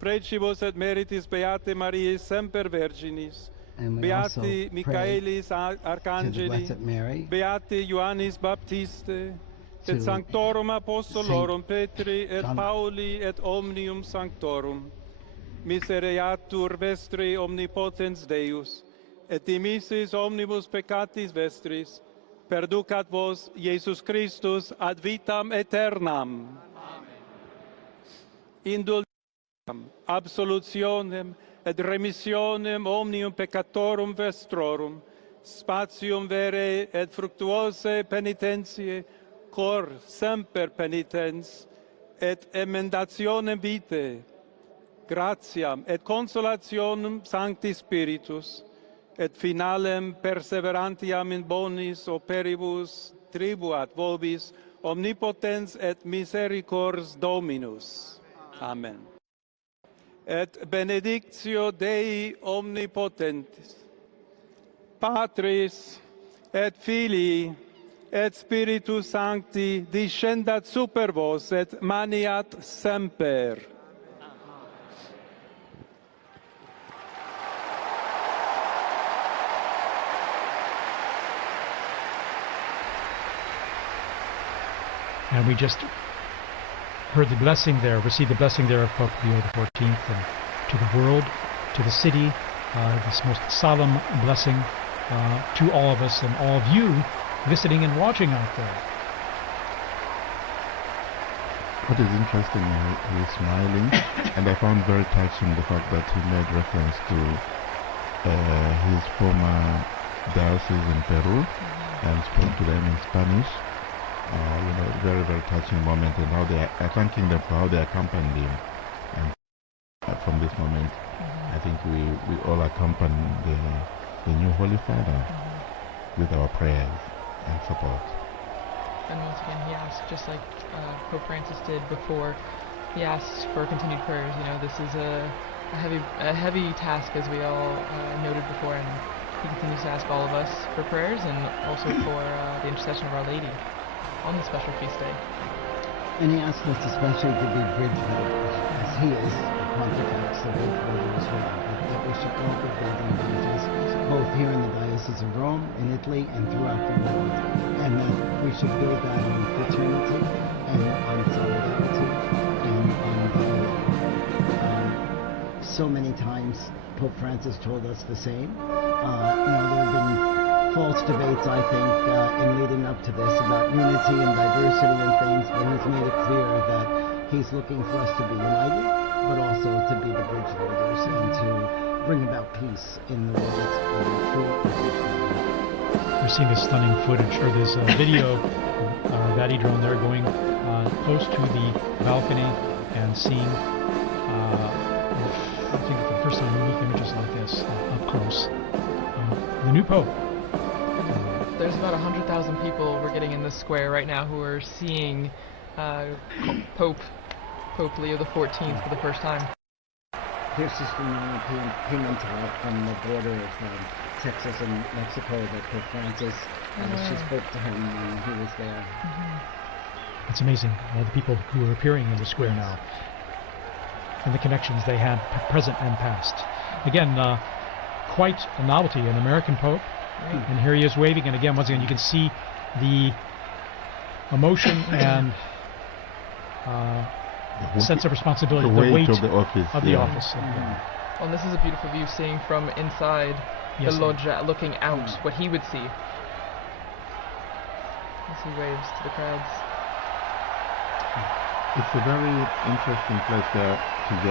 Precibus et meritis Beate Mariae semper Virginis, and we also Beati pray Michaelis to the Arcangeli, Blessed Mary, Beati Ioannis Baptiste, to et Sanctorum Apostolorum Petri et John- Pauli et omnium Sanctorum, misereatur vestri omnipotens Deus, et dimissis omnibus peccatis vestris, perducat vos Iesus Christus ad vitam aeternam. Indulgentem, absolutionem et remissionem omnium peccatorum vestrorum, spatium vere et fructuose penitentiae, cor semper penitens, et emendationem vitae, gratiam et consolationem Sancti Spiritus, et finalem perseverantiam in bonis operibus tribuat vobis omnipotens et misericors Dominus. Amen. Et benedictio Dei omnipotentis, Patris et Filii et Spiritus Sancti descendat super vos et maniat semper. And we just heard the blessing there, received the blessing there of Pope Leo XIV, and to the world, to the city, this most solemn blessing to all of us and all of you listening and watching out there. What is interesting, he's smiling, and I found very touching the fact that he made reference to his former diocese in Peru and spoke to them in Spanish. Very, very touching moment, and how they are thanking them for how they accompanied him. And from this moment, I think we all accompany the new Holy Father with our prayers and support. And once again, he asked, just like Pope Francis did before, he asked for continued prayers. You know, this is a heavy task, as we all noted before, and he continues to ask all of us for prayers and also for the intercession of Our Lady on the special feast day. and he asked us especially to be bridge builders, as he is the pontifex, the bridge builder as well, that we should all be building bridges, both here in the diocese diocese of Rome, in Italy, and throughout the world. And that we should build that on fraternity and on solidarity and on dialogue. So many times Pope Francis told us the same. There have been false debates, I think, in leading up to this about unity and diversity and things, but he's made it clear that he's looking for us to be united, but also to be the bridge builders and to bring about peace in the world through everything. We're seeing this stunning footage, or this video, Vati drone there going close to the balcony and seeing, I think for the first time, unique images like this up close. The new Pope. There's about 100,000 people we're getting in this square right now who are seeing Pope Leo XIV for the first time. Here's just from European Pimentel from the border of Texas and Mexico that Pope Francis, she spoke to him when he was there. It's amazing, all the people who are appearing in the square now, and the connections they had present and past. Again, quite a novelty, an American Pope, and here he is waving, and again, once again, you can see the emotion and sense of responsibility, the weight of the office. Well, and this is a beautiful view, seeing from inside the loggia, looking out, what he would see as he waves to the crowds. It's a very interesting place there. I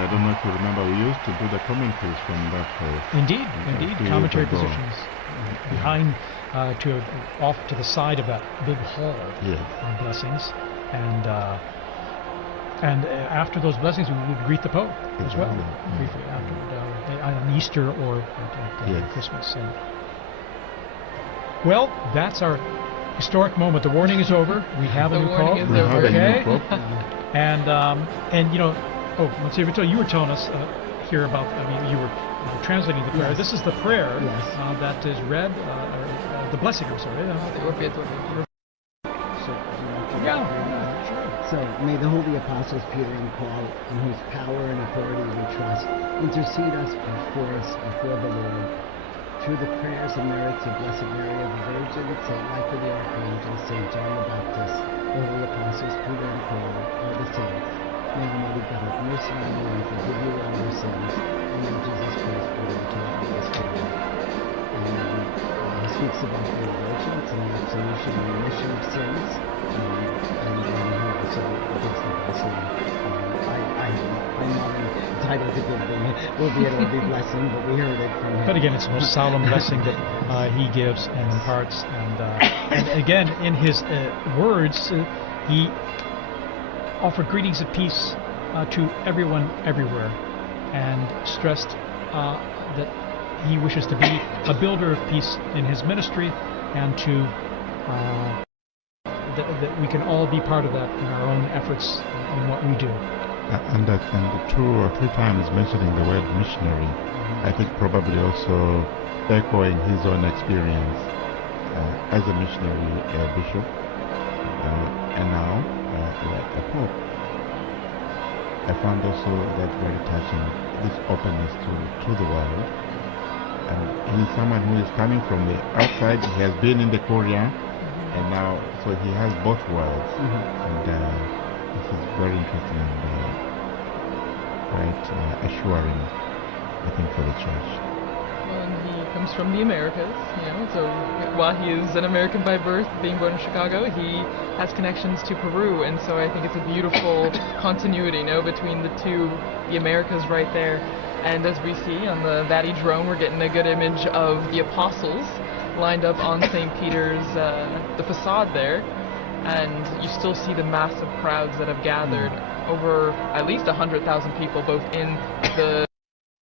don't know if you remember, we used to do the commentaries from that place. Indeed, commentary positions behind, off to the side of that big hall on blessings, and after those blessings, we would greet the Pope as well, briefly afterward, on Easter or at Christmas. Well, that's our historic moment. The warning is over. We have a new Pope. And Monsignor Vitello, you were telling us here about, you were translating the prayer. This is the prayer that is read, the blessing, I'm sorry. So, may the holy apostles Peter and Paul, in whose power and authority we trust, intercede for us before the Lord. Through the prayers and merits of Blessed Mary of the Virgin, St. Michael the Archangel, St. John the Baptist, the holy apostles Peter and Paul, all the saints, may Almighty God have mercy on you and forgive you all your sins, and Lord Jesus Christ, Lord, to us today. And he speaks about the indulgence and the absolution and remission of sins, and he also gives the blessing. I'm not entitled to give the will be it be blessing, but we heard it from him. But again, it's the most solemn blessing that he gives and imparts. And again, in his words, he offered greetings of peace to everyone everywhere, and stressed that he wishes to be a builder of peace in his ministry, and to that we can all be part of that in our own efforts in what we do. And 2 or 3 times mentioning the word missionary, I think probably also echoing his own experience as a missionary bishop, and now a pope. I found also that very touching, this openness to the world. And he's someone who is coming from the outside. He has been in the Korea, and now, so he has both worlds. And this is very interesting and quite assuring, I think, for the Church. Well, and he comes from the Americas, so while he is an American by birth, being born in Chicago, he has connections to Peru, and so I think it's a beautiful continuity, between the two, the Americas right there. And as we see on the Vati drone, we're getting a good image of the apostles lined up on St. Peter's, the facade there. And you still see the massive crowds that have gathered, over at least 100,000 people, both in the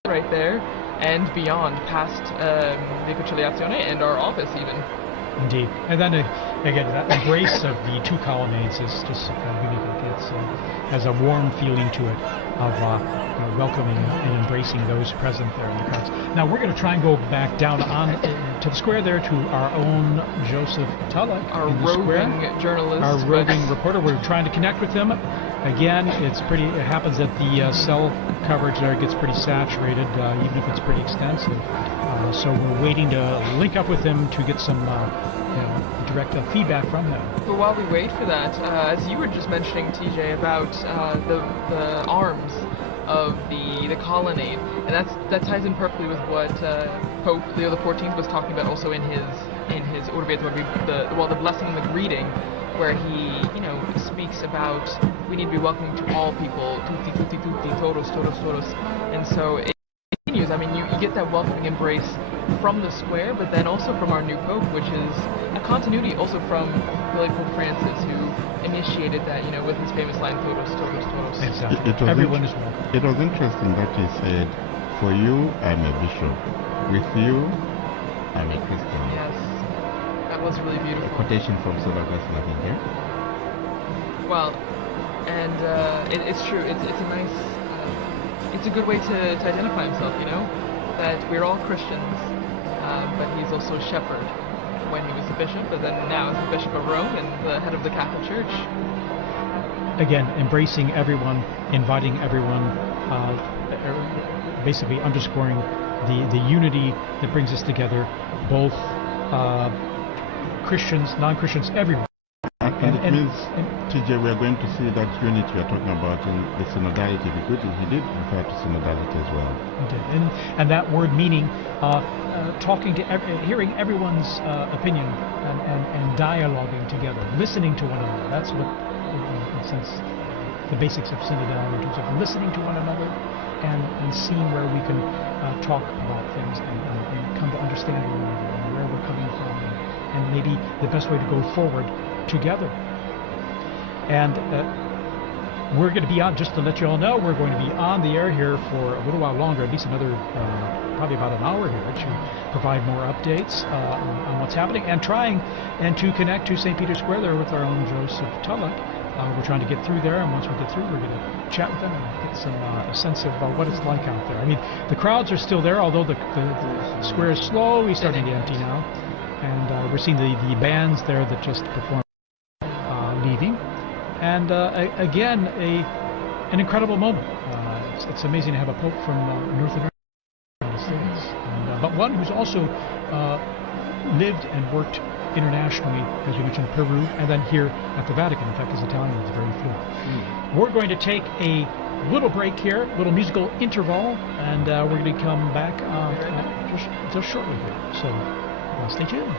right there and beyond, past the Conciliazione and our office even. Indeed. And then, again, that embrace of the 2 colonnades is just unique. It has a warm feeling to it. of welcoming and embracing those present there in the crowds. Now we're going to try and go back down on to the square there to our own Joseph Tulloch, our in the roving square. journalist, Our roving reporter. We're trying to connect with him. Again, it happens that the cell coverage there gets pretty saturated, even if it's pretty extensive. So we're waiting to link up with him to get some direct feedback from him. But while we wait for that, as you were just mentioning, TJ, about the arms of the colonnade, and that ties in perfectly with what Pope Leo XIV was talking about also in his Urbi et Orbi, the blessing and the greeting, where he speaks about we need to be welcoming to all people, tutti tutti tutti, todos todos todos, and so it continues. I mean, you get that welcoming embrace from the square, but then also from our new Pope, which is a continuity also from really Pope Francis, who initiated that, with his famous line, todos, todos, todos. Exactly. Everyone is welcome. It was interesting that he said, for you, I'm a bishop. With you, I'm a Christian. Yes. That was really beautiful. A quotation from St. Augustine, I think, yeah? Well, and it's true. It's a nice, it's a good way to identify himself, that we're all Christians, but he's also a shepherd when he was a bishop, but then now as the Bishop of Rome and the head of the Catholic Church. Again, embracing everyone, inviting everyone, basically underscoring the unity that brings us together, both Christians, non-Christians, everyone. And it means, TJ, we are going to see that unity you're talking about in the synodality. He did refer to synodality as well. He did. And that word meaning talking to, hearing everyone's opinion and dialoguing together, listening to one another. That's what, in a sense, the basics of synodality, in terms of listening to one another and seeing where we can talk about things and come to understand one another and where we're coming from and maybe the best way to go forward together. And we're going to be on, just to let you all know, we're going to be on the air here for a little while longer, at least another, probably about an hour here, to provide more updates on what's happening and trying and to connect to St. Peter's Square there with our own Joseph Tulloch. We're trying to get through there, and once we get through, we're going to chat with them and get some a sense of what it's like out there. I mean, the crowds are still there, although the square is slowly starting to empty now, and we're seeing the bands there that just performed leaving, and again an incredible moment. It's amazing to have a pope from North America, United States, but one who's also lived and worked internationally, as we mentioned, Peru, and then here at the Vatican. In fact, his Italian is very fluent. We're going to take a little break here, a little musical interval, and we're going to come back just shortly here. So stay tuned.